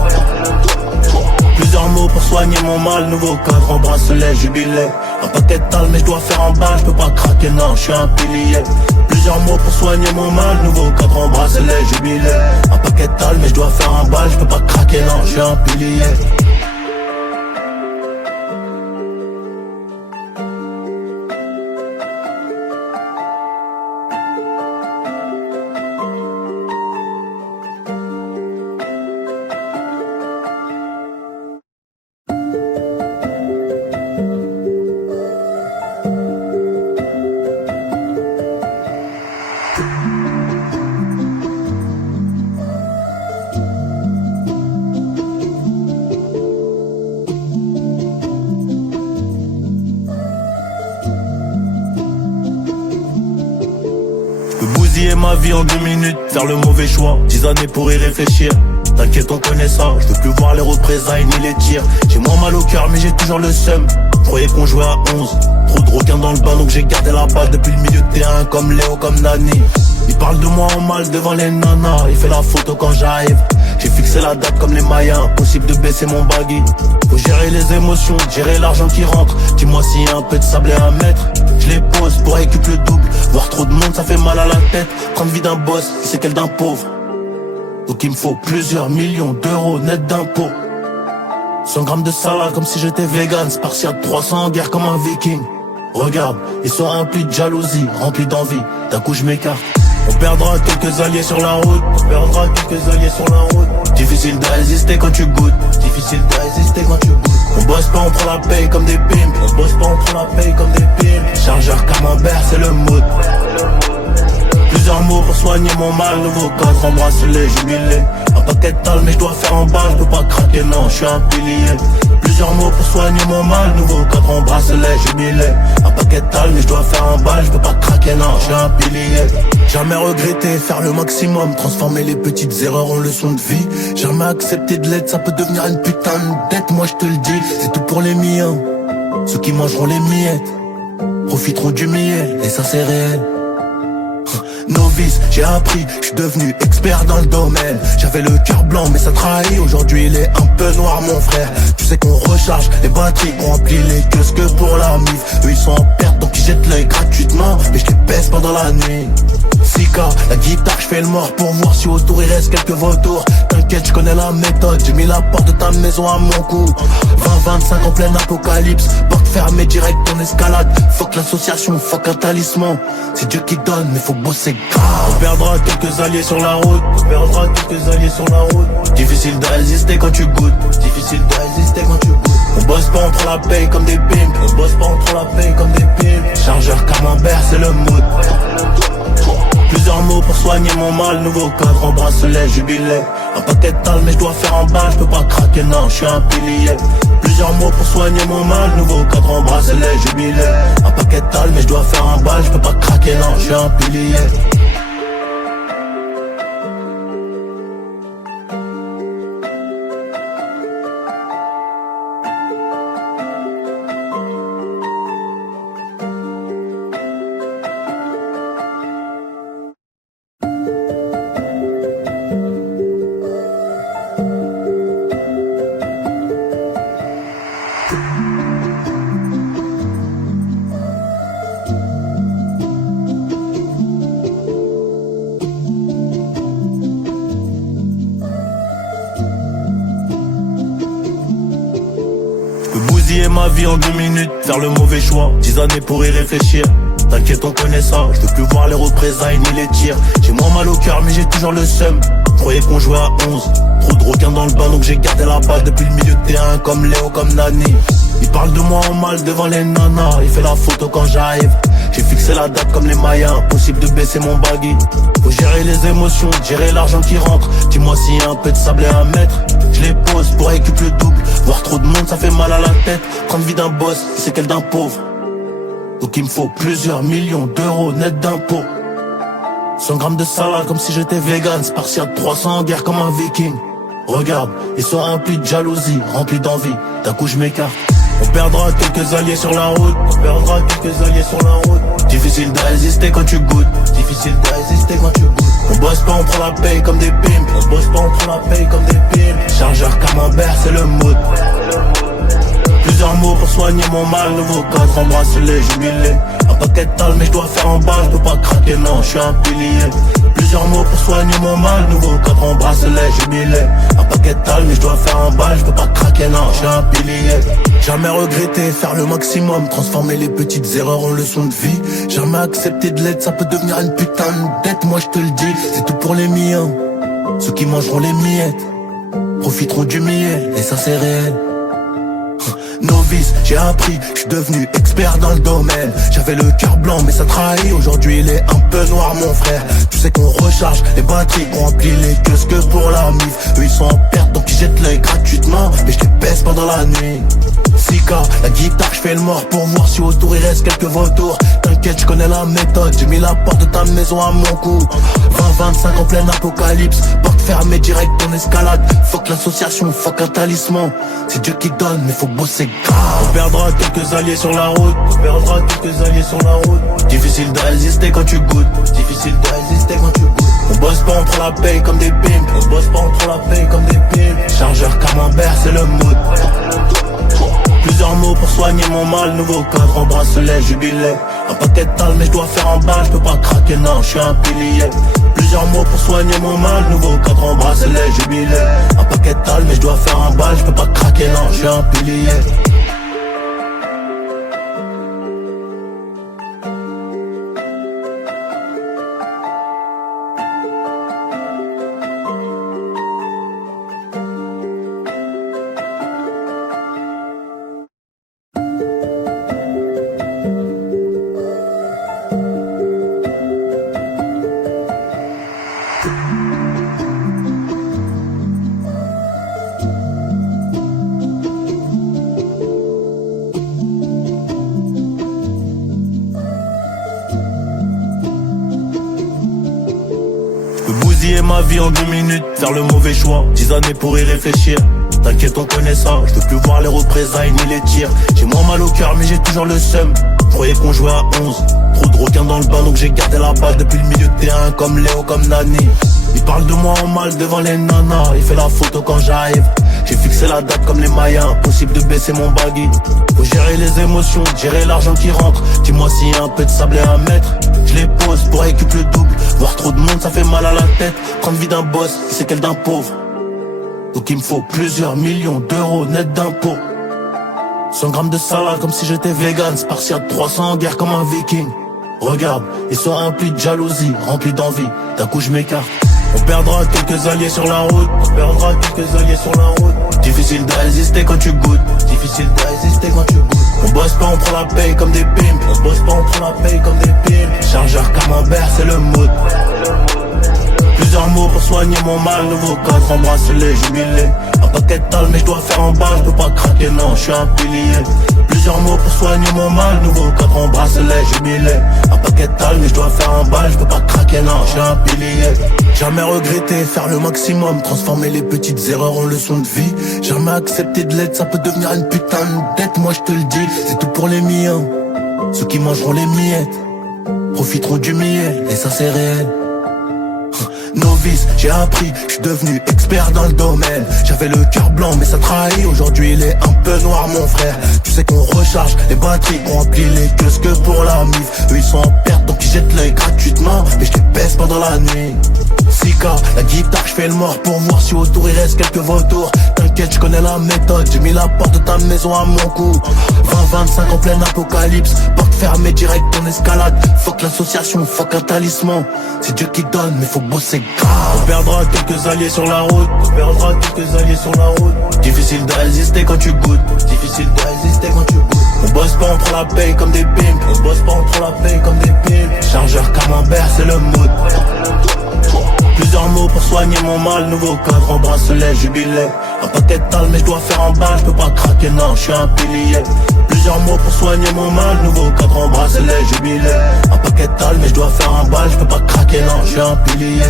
Plusieurs mots pour soigner mon mal. Nouveau cadre en bracelet, jubilé. Un paquet de tal mais je dois faire en bas. Je peux pas craquer, non, je suis un pilier. Plusieurs mots pour soigner mon mal. Nouveau cadre en bracelet, jubilé. Un paquet de tal mais je dois faire en bas. Je peux pas craquer, non, je suis un pilier. Ma vie en 2 minutes, faire le mauvais choix, 10 années pour y réfléchir. T'inquiète, on connaît ça, je veux plus voir les représailles ni les tirs. J'ai moins mal au cœur mais j'ai toujours le seum. Croyais qu'on jouait à 11, trop de requins dans le bain donc j'ai gardé la balle depuis le milieu de terrain comme Léo, comme Nani. Il parle de moi en mal devant les nanas, il fait la photo quand j'arrive. J'ai fixé la date comme les Mayas, impossible de baisser mon baggy. Faut gérer les émotions, gérer l'argent qui rentre. Dis-moi s'il y a un peu de sable à mettre. Je les pose pour récupérer le double. Voir trop de monde ça fait mal à la tête. Prendre vie d'un boss, c'est qu'elle d'un pauvre. Donc il me faut plusieurs millions d'euros net d'impôts. 100 grammes de salade comme si j'étais vegan. Spartiate 300 en guerre comme un viking. Regarde, ils sont remplis de jalousie, remplis d'envie. D'un coup je m'écarte. On perdra quelques alliés sur la route. On perdra quelques alliés sur la route. Difficile de résister quand tu goûtes. Difficile de résister quand tu goûtes. On bosse pas, on prend la paye comme des pimps. On bosse pas, on prend la paye comme des pimps. Chargeur camembert, c'est le mood. Plusieurs mots pour soigner mon mal. Nouveau cadre en bracelet, jubilé. Un paquet de tal mais je dois faire en bas. Je peux pas craquer, non, je suis un pilier. Plusieurs mots pour soigner mon mal. Nouveau cadre en bracelet, jubilé. Un paquet de tal mais je dois faire en bas. Je peux pas craquer, non, je suis un pilier. Jamais regretter, faire le maximum. Transformer les petites erreurs en leçons de vie. Jamais accepter de l'aide, ça peut devenir une putain de dette. Moi je te le dis, c'est tout pour les miens. Ceux qui mangeront les miettes profiteront du miel, et ça c'est réel. Novice, j'ai appris, je suis devenu expert dans le domaine. J'avais le cœur blanc mais ça trahit. Aujourd'hui il est un peu noir mon frère. Tu sais qu'on recharge les batteries, qu'on remplit les kiosques que pour la mif. Eux ils sont en perte donc ils jettent l'œil gratuitement. Mais je les baisse pendant la nuit. Sika, la guitare, je fais le mort pour voir si autour il reste quelques vautours. T'inquiète, T'inquiète, je connais la méthode, j'ai mis la porte de ta maison à mon cou. 20-25 en plein apocalypse, porte fermée direct en escalade. Fuck l'association, fuck un talisman. C'est Dieu qui donne, mais faut bosser grave. On perdra quelques alliés sur la route, on perdra quelques alliés sur la route. Difficile de résister quand tu goûtes, difficile de résister quand tu goûtes. On bosse pas, on prend la paye comme des pimps, on bosse pas, on prend la paye comme des pimps. Chargeur camembert, c'est le mood. Plusieurs mots pour soigner mon mal, nouveau cadre en bracelet, jubilé. Un paquet de tal mais je dois faire en balle, je peux pas craquer, non, je suis un pilier. Plusieurs mots pour soigner mon mal, nouveau cadre en bracelet, jubilé. Un paquet de tal mais je dois faire en balle, je peux pas craquer, non, je suis un pilier. Ma vie en 2 minutes, faire le mauvais choix, 10 années pour y réfléchir. T'inquiète, on connaît ça, je veux plus voir les représailles ni les tirs. J'ai moins mal au cœur mais j'ai toujours le seum. Croyais qu'on jouait à 11, trop de requins dans le bain donc j'ai gardé la balle depuis le milieu de terrain comme Léo, comme Nani. Il parle de moi en mal devant les nanas, il fait la photo quand j'arrive. J'ai fixé la date comme les Mayas, impossible de baisser mon baggy. Faut gérer les émotions, gérer l'argent qui rentre. Dis-moi s'il y a un peu de sable à mettre. Je les pose pour récupérer le double. Voir trop de monde ça fait mal à la tête. Prendre vie d'un boss, c'est qu'elle d'un pauvre. Donc il me faut plusieurs millions d'euros net d'impôts. 100 grammes de salade comme si j'étais vegan. Spartiate 300 en guerre comme un viking. Regarde, ils sont remplis de jalousie, remplis d'envie. D'un coup je m'écarte. On perdra quelques alliés sur la route, on perdra quelques alliés sur la route. Difficile de résister quand tu goûtes, difficile de résister quand tu goûtes. On bosse pas, on prend la paye comme des pimps, on bosse pas, on prend la paye comme des pimps. Chargeur camembert, c'est le mood. Plusieurs mots pour soigner mon mal, nouveau cadre en bracelet, jubilé. Un paquet de tal mais je dois faire en balle, je peux pas craquer, non, je suis un pilier. Plusieurs mots pour soigner mon mal, nouveau cadre en bracelet, jubilé. Un paquet de tal mais je dois faire en balle, je peux pas craquer, non, je suis un pilier. Jamais regretter, faire le maximum, transformer les petites erreurs en leçons de vie. Jamais accepter de l'aide, ça peut devenir une putain de dette, moi je te le dis, c'est tout pour les miens. Ceux qui mangeront les miettes profiteront du miel, et ça c'est réel. Novice, j'ai appris, je suis devenu expert dans le domaine. J'avais le cœur blanc mais ça trahit. Aujourd'hui il est un peu noir mon frère. Tu sais qu'on recharge les batteries, qu'on remplit les kiosques que pour la mif. Eux ils sont en perte donc ils jettent l'œil gratuitement. Mais je les baisse pendant la nuit. Sika, la guitare, je fais le mort pour voir si autour il reste quelques vautours. T'inquiète, je connais la méthode, j'ai mis la porte de ta maison à mon cou. 20-25 en plein apocalypse, porte fermée direct en escalade. Fuck l'association, fuck un talisman. C'est Dieu qui donne, mais faut bosser grave. On perdra quelques alliés sur la route, on perdra quelques alliés sur la route. Difficile de résister quand tu goûtes, difficile de résister quand tu goûtes. On bosse pas, on prend la paye comme des pimps, on bosse pas, on prend la paye comme des pimps. Chargeur camembert, c'est le mood. Plusieurs mots pour soigner mon mal, nouveau cadre en bracelet, jubilé. Un paquet de tal mais je dois faire en balle, je peux pas craquer, non, je suis un pilier. Plusieurs mots pour soigner mon mal, nouveau cadre en bracelet, jubilé. Un paquet de tal mais je dois faire en balle, je peux pas craquer, non, je suis un pilier. Ma vie en 2 minutes, faire le mauvais choix, 10 années pour y réfléchir. T'inquiète, on connaît ça, je veux plus voir les représailles ni les tirs. J'ai moins mal au cœur mais j'ai toujours le seum. Croyais qu'on jouait à 11, trop de requins dans le bain donc j'ai gardé la balle depuis le milieu de terrain comme Léo, comme Nani. Il parle de moi en mal devant les nanas, il fait la photo quand j'arrive. J'ai fixé la date comme les Mayas, impossible de baisser mon baggy. Faut gérer les émotions, gérer l'argent qui rentre. Dis-moi s'il y a un peu de sable à mettre. Je les pose pour récupérer le double. Voir trop de monde ça fait mal à la tête. Prendre vie d'un boss, c'est qu'elle d'un pauvre. Donc il me faut plusieurs millions d'euros net d'impôts. 100 grammes de salade comme si j'étais vegan. Spartiate 300 en guerre comme un viking. Regarde, ils sont remplis de jalousie, remplis d'envie. D'un coup je m'écarte. On perdra quelques alliés sur la route. On perdra quelques alliés sur la route. Difficile de résister quand tu goûtes. Difficile de résister quand tu goûtes. On bosse pas, on prend la paye comme des pimps. On bosse pas, on prend la paye comme des pimps. Chargeur camembert, c'est le mood. Plusieurs mots pour soigner mon mal. Nouveau cadre en bracelet, jubilé. Un paquet de tal mais je dois faire en bas. Je peux pas craquer, non, je suis un pilier. Plusieurs mots pour soigner mon mal. Nouveau cadre en bracelet, jubilé. Un paquet de tal mais je dois faire en bas. Je peux pas craquer, non, je suis un pilier. Jamais regretter, faire le maximum. Transformer les petites erreurs en leçons de vie. Jamais accepter de l'aide, ça peut devenir une putain de dette. Moi je te le dis, c'est tout pour les miens. Ceux qui mangeront les miettes profiteront du miel, et ça c'est réel. Novice, j'ai appris, je suis devenu expert dans le domaine. J'avais le cœur blanc mais ça trahit. Aujourd'hui il est un peu noir mon frère. Tu sais qu'on recharge les batteries, qu'on remplit les queues que pour la mif. Eux ils sont en perte donc ils jettent l'œil gratuitement. Mais je les baisse pendant la nuit. Sika, la guitare, je fais le mort pour voir si autour il reste quelques vautours. T'inquiète, je connais la méthode, j'ai mis la porte de ta maison à mon cou. 20-25 en plein apocalypse, porte fermée direct en escalade. Fuck l'association, fuck un talisman. C'est Dieu qui donne, mais faut bosser grave. On perdra quelques alliés sur la route. On perdra quelques alliés sur la route. Difficile de résister quand tu goûtes. Difficile de résister quand tu goûtes. On bosse pas, on prend la paye comme des pimps. On bosse pas, on prend la paye comme des pimps. Chargeur camembert, c'est le mood. Plusieurs mots pour soigner mon mal. Nouveau cadre en bracelet, jubilé. Un paquet de tal mais je dois faire en bas. Je peux pas craquer, non, je suis un pilier. Plusieurs mots pour soigner mon mal. Nouveau cadre en bracelet, jubilé. Un paquet de tal mais je dois faire en bas. Je peux pas craquer, non, je suis un pilier.